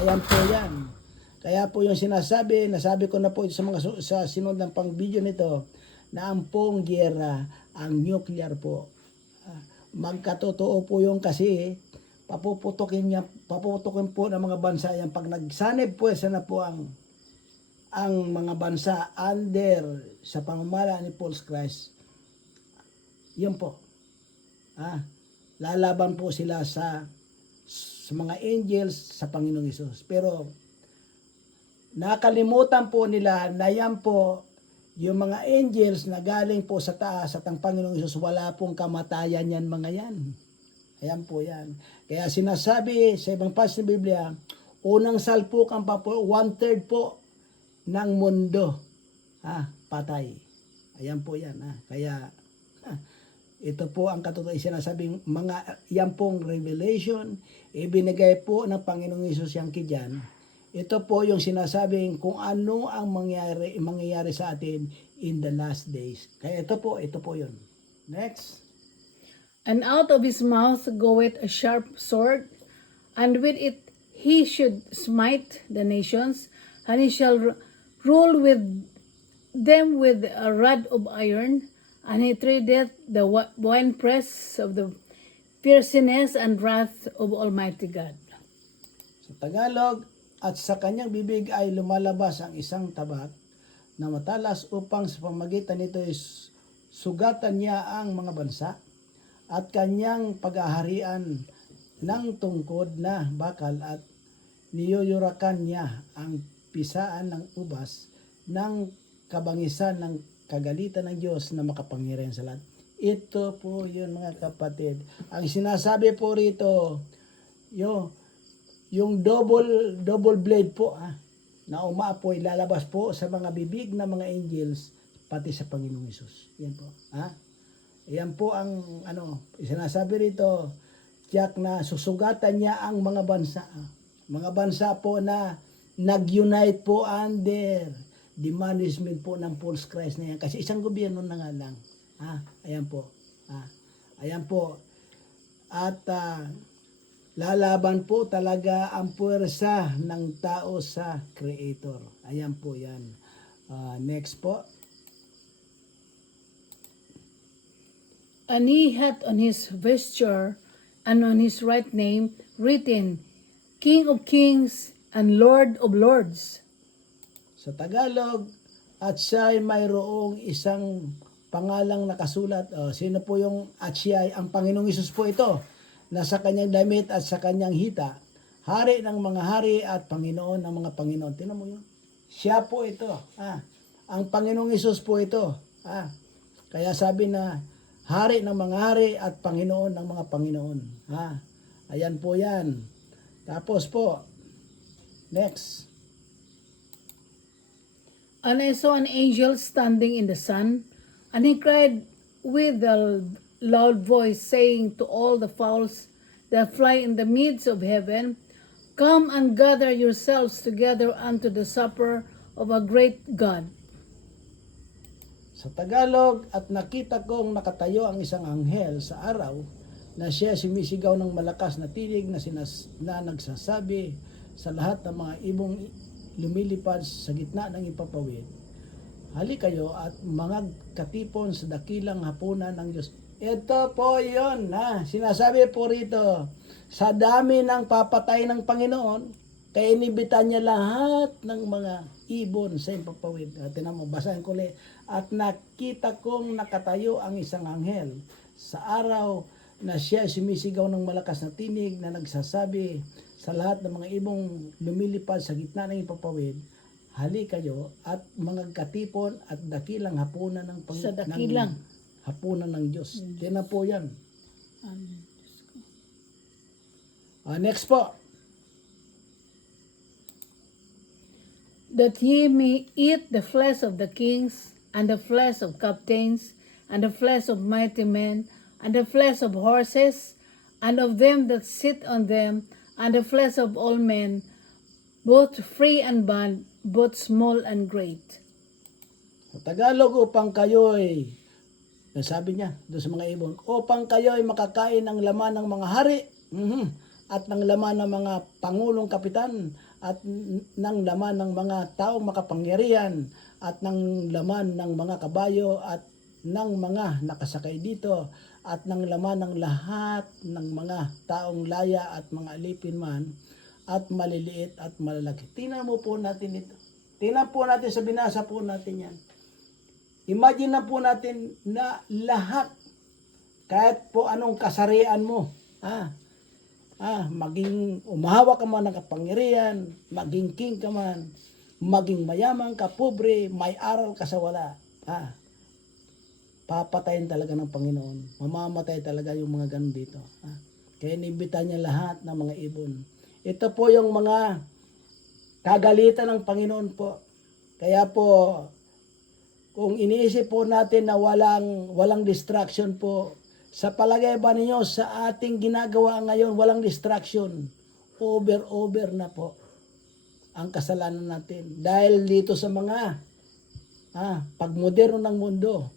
Ayan po yan. Kaya po yung sinasabi, nasabi ko na po sa sinod ng pang video nito, na ang pong giyera, ang nuclear po, magkatotoo po yung kasi papuputukin po ng mga bansa yan. Pag nagsanib po, sana po ang mga bansa under sa pamamahala ni False Christ, yun po. Lalaban po sila sa mga angels sa Panginoong Hesus. Pero nakalimutan po nila na yan po, yung mga angels na galing po sa taas at ang Panginoong Hesus, wala pong kamatayan yan mga yan. Ayan po yan. Kaya sinasabi sa ibang passage ng Biblia, unang salpukan pa po, 1/3 po ng mundo patay. Ayan po yan. Kaya Ito po ang katotohanan sinasabing yan pong revelation, ibinigay po ng Panginoong Hesus yang kidyan. Ito po yung sinasabing kung ano ang mangyayari sa atin in the last days. Kaya ito po yun. Next. And out of his mouth goeth a sharp sword, and with it he should smite the nations, and he shall rule with them with a rod of iron, and he treadeth the winepress of the fierceness and wrath of Almighty God. Sa Tagalog, at sa kanyang bibig ay lumalabas ang isang tabat na matalas upang sa pamagitan nito is sugatan niya ang mga bansa at kanyang paghaharian ng tungkod na bakal at niyuyurakan niya ang pisaan ng ubas ng kabangisan ng kagalitan ng Diyos na makapangyarihan sa lahat. Ito po yun mga kapatid. Ang sinasabi po rito, yung double blade po na umaapoy lalabas po sa mga bibig ng mga angels pati sa Panginoong Hesus. Yan po. Yan po ang sinasabi rito, tiyak na susugatan niya ang mga bansa. Mga bansa po na nag-unite po under the management po ng false Christ na yan. Kasi isang gobyerno na nga lang. Ayan po. Ayan po. At lalaban po talaga ang puwersa ng tao sa Creator. Ayan po yan. Next po. And he hath on his vesture and on his right name written, King of Kings and Lord of Lords. Sa Tagalog, at siya ay mayroong isang pangalang nakasulat. Sino po yung at siya ay? Ang Panginoong Hesus po ito. Nasa kanyang damit at sa kanyang hita. Hari ng mga hari at Panginoon ng mga Panginoon. Tingnan mo yun. Siya po ito. Ang Panginoong Hesus po ito. Kaya sabi na, hari ng mga hari at Panginoon ng mga Panginoon. Ayan po yan. Tapos po, next. And I saw an angel standing in the sun, and he cried with a loud voice, saying to all the fowls that fly in the midst of heaven, Come and gather yourselves together unto the supper of a great God. Sa Tagalog, at nakita kong nakatayo ang isang anghel sa araw na siya sumisigaw ng malakas na tinig na nagsasabi sa lahat ng mga ibong lumilipad sa gitna ng ipapawid. Hali kayo at mga katipon sa dakilang hapunan ng Diyos. Ito po yun. Sinasabi po rito, sa dami ng papatay ng Panginoon, kaya inibitan niya lahat ng mga ibon sa ipapawid. Tinan mo, basahin ko ulit. At nakita kong nakatayo ang isang anghel sa araw na siya sumisigaw ng malakas na tinig na nagsasabi sa lahat ng mga ibong lumilipad sa gitna ng ipapawid, hali kayo at mga katipon at dakilang hapunan ng Sa dakilang hapunan ng Diyos. Tinan po yan. Next po. That ye may eat the flesh of the kings, and the flesh of captains, and the flesh of mighty men, and the flesh of horses, and of them that sit on them, and the flesh of all men, both free and bond, both small and great. Sa Tagalog, upang kayo'y, sabi niya doon sa mga ibon, upang kayo'y makakain ng laman ng mga hari, at ng laman ng mga pangulong kapitan, at ng laman ng mga taong makapangyarihan, at ng laman ng mga kabayo, at ng mga nakasakay dito, at ng laman ng lahat ng mga taong laya at mga alipin man, at maliliit at malalaki. Tingnan mo po natin ito. Tingnan po natin sa binasa po natin yan. Imagine na po natin na lahat, kahit po anong kasarian mo, maging umahawak ka man ng kapangyarihan, maging king ka man, maging mayaman ka, pobre, may aral ka sa wala, papatayin talaga ng Panginoon. Mamamatay talaga yung mga ganun dito. Kaya inibita niya lahat ng mga ibon. Ito po yung mga kagalitan ng Panginoon po. Kaya po, kung iniisip po natin na walang distraction po, Sa palagay ba ninyo sa ating ginagawa ngayon, walang distraction? Over na po ang kasalanan natin. Dahil dito sa mga pagmoderno ng mundo,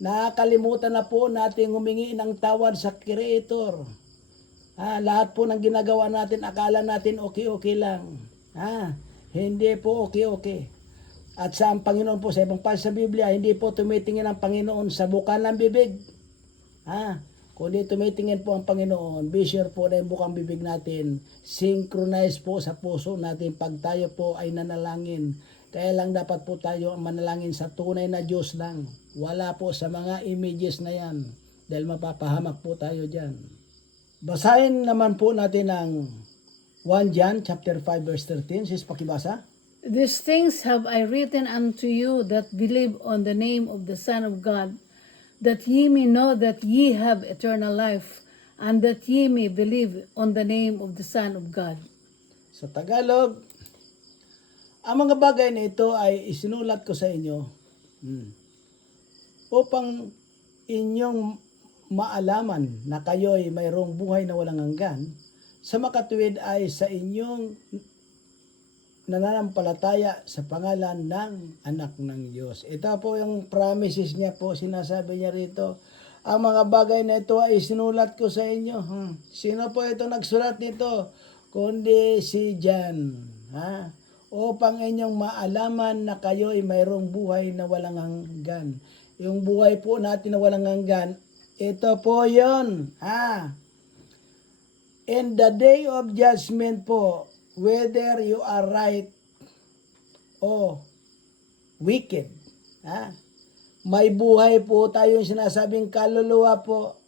nakakalimutan na po natin humingi ng tawad sa Creator. Lahat po ng ginagawa natin, akala natin okay lang. Hindi po okay. At sa ang Panginoon po, sa ibang pasahe sa Biblia, hindi po tumitingin ang Panginoon sa bukal ng bibig. Kundi tumitingin po ang Panginoon, be sure po na yung bukang bibig natin, synchronize po sa puso natin pag tayo po ay nanalangin. Kaya lang dapat po tayo manalangin sa tunay na Diyos lang. Wala po sa mga images na yan, dahil mapapahamak po tayo dyan. Basahin naman po natin ang 1 John chapter 5 verse 13. Sis, pakibasa. These things have I written unto you that believe on the name of the Son of God, that ye may know that ye have eternal life, and that ye may believe on the name of the Son of God. Sa Tagalog, ang mga bagay na ito ay isinulat ko sa inyo upang inyong maalaman na kayo'y mayroong buhay na walang hanggan, sa makatuwid ay sa inyong nananampalataya sa pangalan ng anak ng Diyos. Ito po yung promises niya po, sinasabi niya rito. Ang mga bagay na ito ay sinulat ko sa inyo. Sino po ito nagsulat nito? Kundi si John. Upang inyong maalaman na kayo ay mayroong buhay na walang hanggan. Yung buhay po natin na walang hanggan, ito po yun. In the day of judgment po, whether you are right o wicked. May buhay po tayong sinasabing kaluluwa po.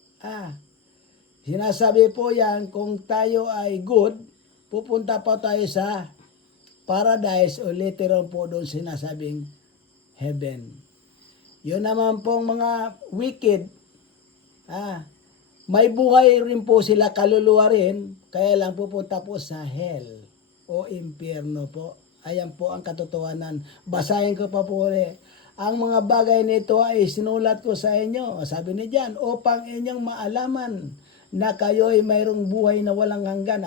Sinasabi po yan, kung tayo ay good, pupunta pa tayo sa paradise o literal po doon sinasabing heaven. Yun naman pong mga wicked, may buhay rin po sila, kaluluwa rin, kaya lang pupunta po sa hell o impyerno po. Ayan po ang katotohanan. Basahin ko pa po ulit. Ang mga bagay nito ay sinulat ko sa inyo, sabi ni John, upang inyong maalaman na kayo ay mayroong buhay na walang hanggan.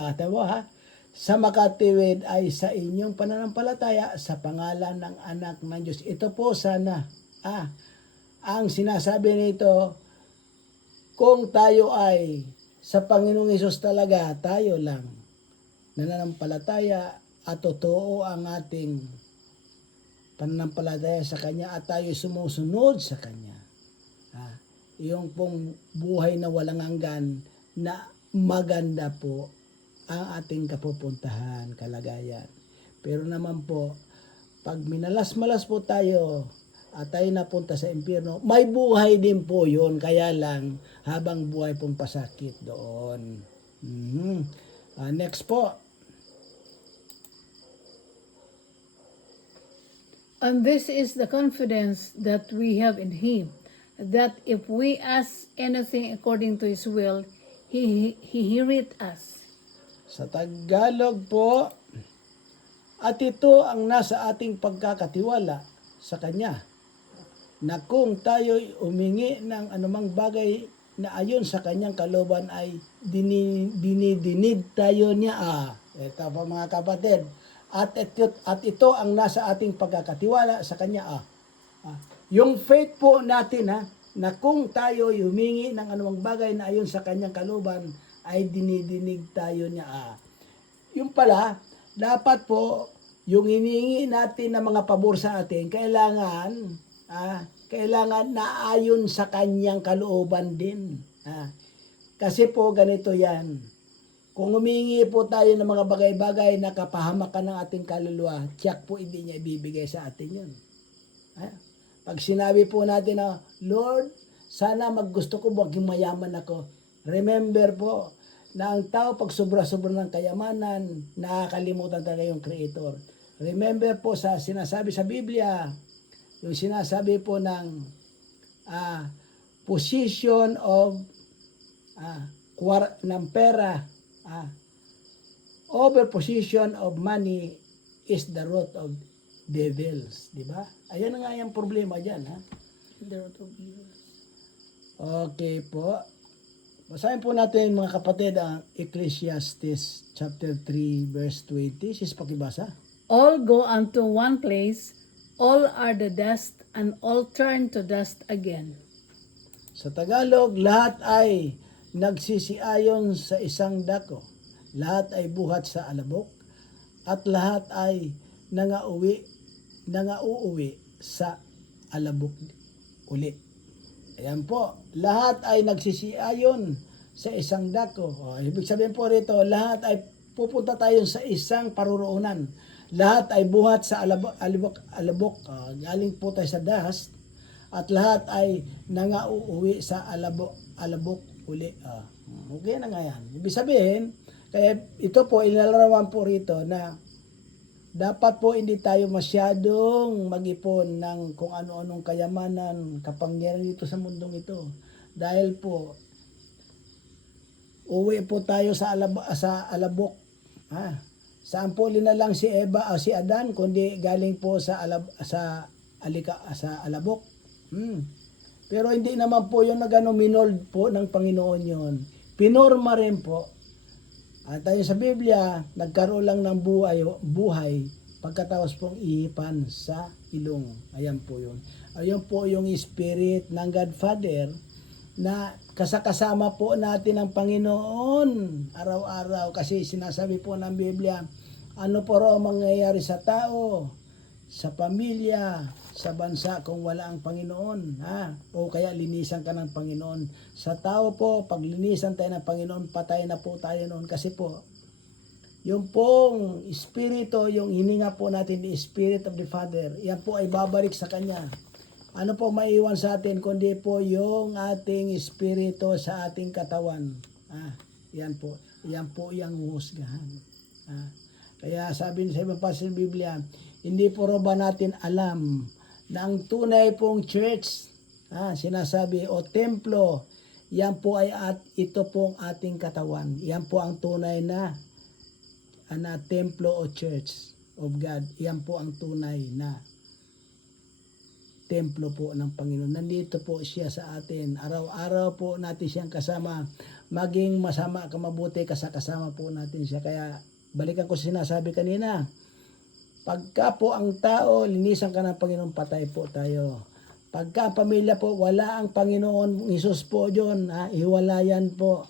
Sa makatiwid ay sa inyong pananampalataya sa pangalan ng anak ng Diyos. Ito po sana, ang sinasabi nito, kung tayo ay sa Panginoong Hesus talaga, tayo lang nananampalataya at totoo ang ating pananampalataya sa Kanya at tayo sumusunod sa Kanya. Yung pong buhay na walang hanggan na maganda po ang ating kapupuntahan, kalagayan. Pero naman po, pag minalas-malas po tayo at tayo napunta sa impyerno, may buhay din po yun. Kaya lang, habang buhay pong pasakit doon. Next po. And this is the confidence that we have in Him, that if we ask anything according to His will, He heareth us. Sa Tagalog po, at ito ang nasa ating pagkakatiwala sa Kanya, na kung tayo'y umingi ng anumang bagay na ayon sa Kanyang kalooban ay dinidinig tayo niya. Ito po mga kapatid. At ito ang nasa ating pagkakatiwala sa Kanya. Yung faith po natin na kung tayo humingi ng anumang bagay na ayon sa Kanyang kalooban ay dinidinig tayo niya. Yung pala, dapat po yung hinihingi natin ng mga pabor sa atin, kailangan na ayon sa Kanyang kalooban din. Kasi po ganito yan. Kung humingi po tayo ng mga bagay-bagay na kapahamakan ng ating kaluluwa, tiyak po hindi niya ibibigay sa atin yun. Pag sinabi po natin na, Lord, sana maggusto ko maging mayaman ako. Remember po, na ang tao pag sobra-sobra ng kayamanan, nakakalimutan talaga yung Creator. Remember po sa sinasabi sa Biblia, yung sinasabi po ng position of ng pera, over position of money is the root of devils, di ba? Ayan nga yung problema diyan, The root of evil. Okay po. Basahin po natin mga kapatid ang Ecclesiastes chapter 3 verse 20. Sis, pakibasa. All go unto one place, all are the dust, and all turn to dust again. Sa Tagalog, lahat ay nagsisiayon sa isang dako. Lahat ay buhat sa alabok at lahat ay nangauuwi sa alabok uli. Ayan po, lahat ay nagsisiayon sa isang dako. Ibig sabihin po rito, lahat ay pupunta tayo sa isang paruroonan. Lahat ay buhat sa alabok. Galing po tayo sa dust at lahat ay nangauuwi sa alabok uli. Okay na nga yan. Ibig sabihin, kaya ito po, ilalarawan po rito na dapat po hindi tayo masyadong mag-ipon ng kung ano-anong kayamanan, kapangyarihan dito sa mundong ito. Dahil po, uwi po tayo sa alabok. Saan po lang si Eva o si Adan kundi galing po sa alabok. Pero hindi naman po yun minold po ng Panginoon yun. Pinorma rin po. At tayo sa Biblia, nagkaroon lang ng buhay pagkatapos pong ihipan sa ilong. Ayan po yun. Ayan po yung spirit ng Godfather na kasama po natin ang Panginoon araw-araw. Kasi sinasabi po ng Biblia, ano po raw mangyayari sa tao, sa pamilya, sa bansa kung wala ang Panginoon, o kaya linisan ka ng Panginoon. Sa tao po, pag linisan tayo ng Panginoon, patay na po tayo noon. Kasi po, yung pong Espiritu, yung hininga po natin, the Spirit of the Father, yan po ay babalik sa Kanya. Ano po maiwan sa atin, kundi po yung ating Espiritu sa ating katawan. Yan po yung husgahan. Kaya sabi sa ibang pasal ng Biblia, hindi po ba natin alam na ang tunay pong church, sinasabi, o templo, yan po ay ito pong ating katawan. Yan po ang tunay na templo o church of God. Yan po ang tunay na templo po ng Panginoon. Nandito po siya sa atin. Araw-araw po natin siyang kasama. Maging masama ka mabuti kasama po natin siya. Kaya balikan ko sa sinasabi kanina. Pagka po ang tao, linisan ka ng Panginoon, patay po tayo. Pagka ang pamilya po, wala ang Panginoon, Isus po dyan, ihiwalayan po.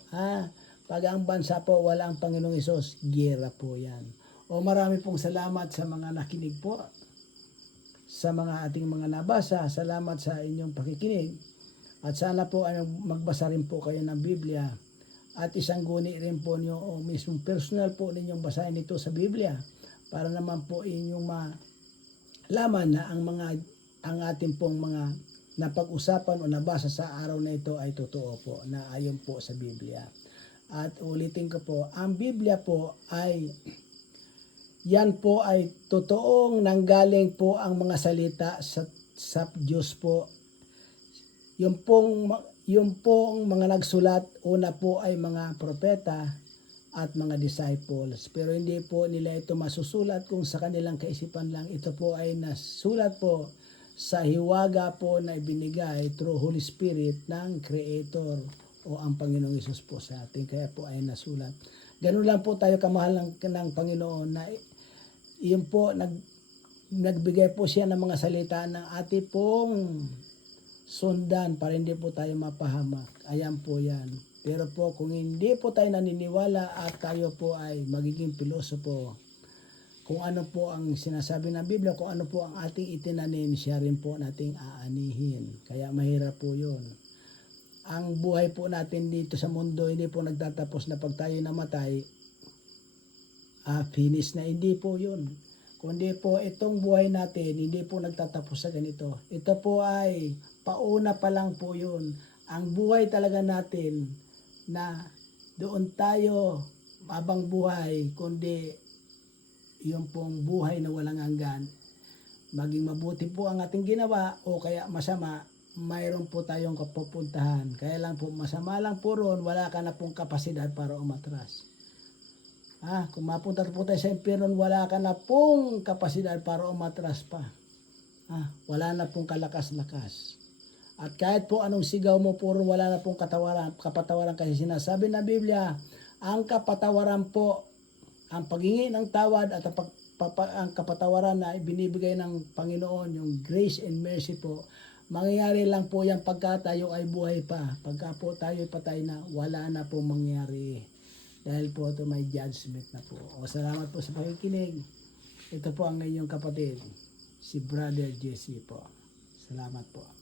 Pag ang bansa po, wala ang Panginoong Isus, giyera po yan. Marami pong salamat sa mga nakinig po, sa mga ating mga nabasa. Salamat sa inyong pakikinig. At sana po magbasa rin po kayo ng Biblia. At isang guni rin po niyo o mismong personal po ninyong basahin ito sa Biblia. Para naman po inyong malaman na ang ating pong mga napag-usapan o nabasa sa araw na ito ay totoo po, na ayon po sa Biblia. At ulitin ko po, ang Biblia po ay, yan po ay totoong nanggaling po ang mga salita sa Diyos po. Yung pong mga nagsulat, una po ay mga propeta at mga disciples. Pero hindi po nila ito masusulat kung sa kanilang kaisipan lang. Ito po ay nasulat po sa hiwaga po na ibinigay through Holy Spirit ng Creator o ang Panginoong Hesus po sa atin. Kaya po ay nasulat. Ganun lang po tayo kamahal ng Panginoon na yun po, nagbigay po siya ng mga salita ng ating pong sundan para hindi po tayo mapahamak. Ayan po yan. Pero po kung hindi po tayo naniniwala at tayo po ay magiging pilosopo, kung ano po ang sinasabi ng Biblia, kung ano po ang ating itinanim, siya rin po nating aanihin. Kaya mahirap po yun. Ang buhay po natin dito sa mundo, hindi po nagtatapos na pag tayo namatay, finish na. Hindi po yun. Kundi po itong buhay natin, hindi po nagtatapos sa ganito. Ito po ay pauna pa lang po yun. Ang buhay talaga natin na doon tayo habang buhay, kundi yung pong buhay na walang hanggan. Maging mabuti po ang ating ginawa o kaya masama, mayroon po tayong kapupuntahan. Kaya lang po, masama lang po ron, wala ka na pong kapasidad para umatras. Kung mapunta po tayo sa impyerno, wala ka na pong kapasidad para umatras pa. Wala na pong kalakas-lakas. At kahit po anong sigaw mo, puro wala na pong kapatawaran kasi sinasabi ng Biblia, ang kapatawaran po, ang paghingi ng tawad at ang kapatawaran na ibinibigay ng Panginoon, yung grace and mercy po, mangyayari lang po yan pagka tayo ay buhay pa. Pagka po tayo ay patay na, wala na po mangyayari. Dahil po ito may judgment na po. O salamat po sa pakikinig. Ito po ang inyong kapatid, si Brother Jesse po. Salamat po.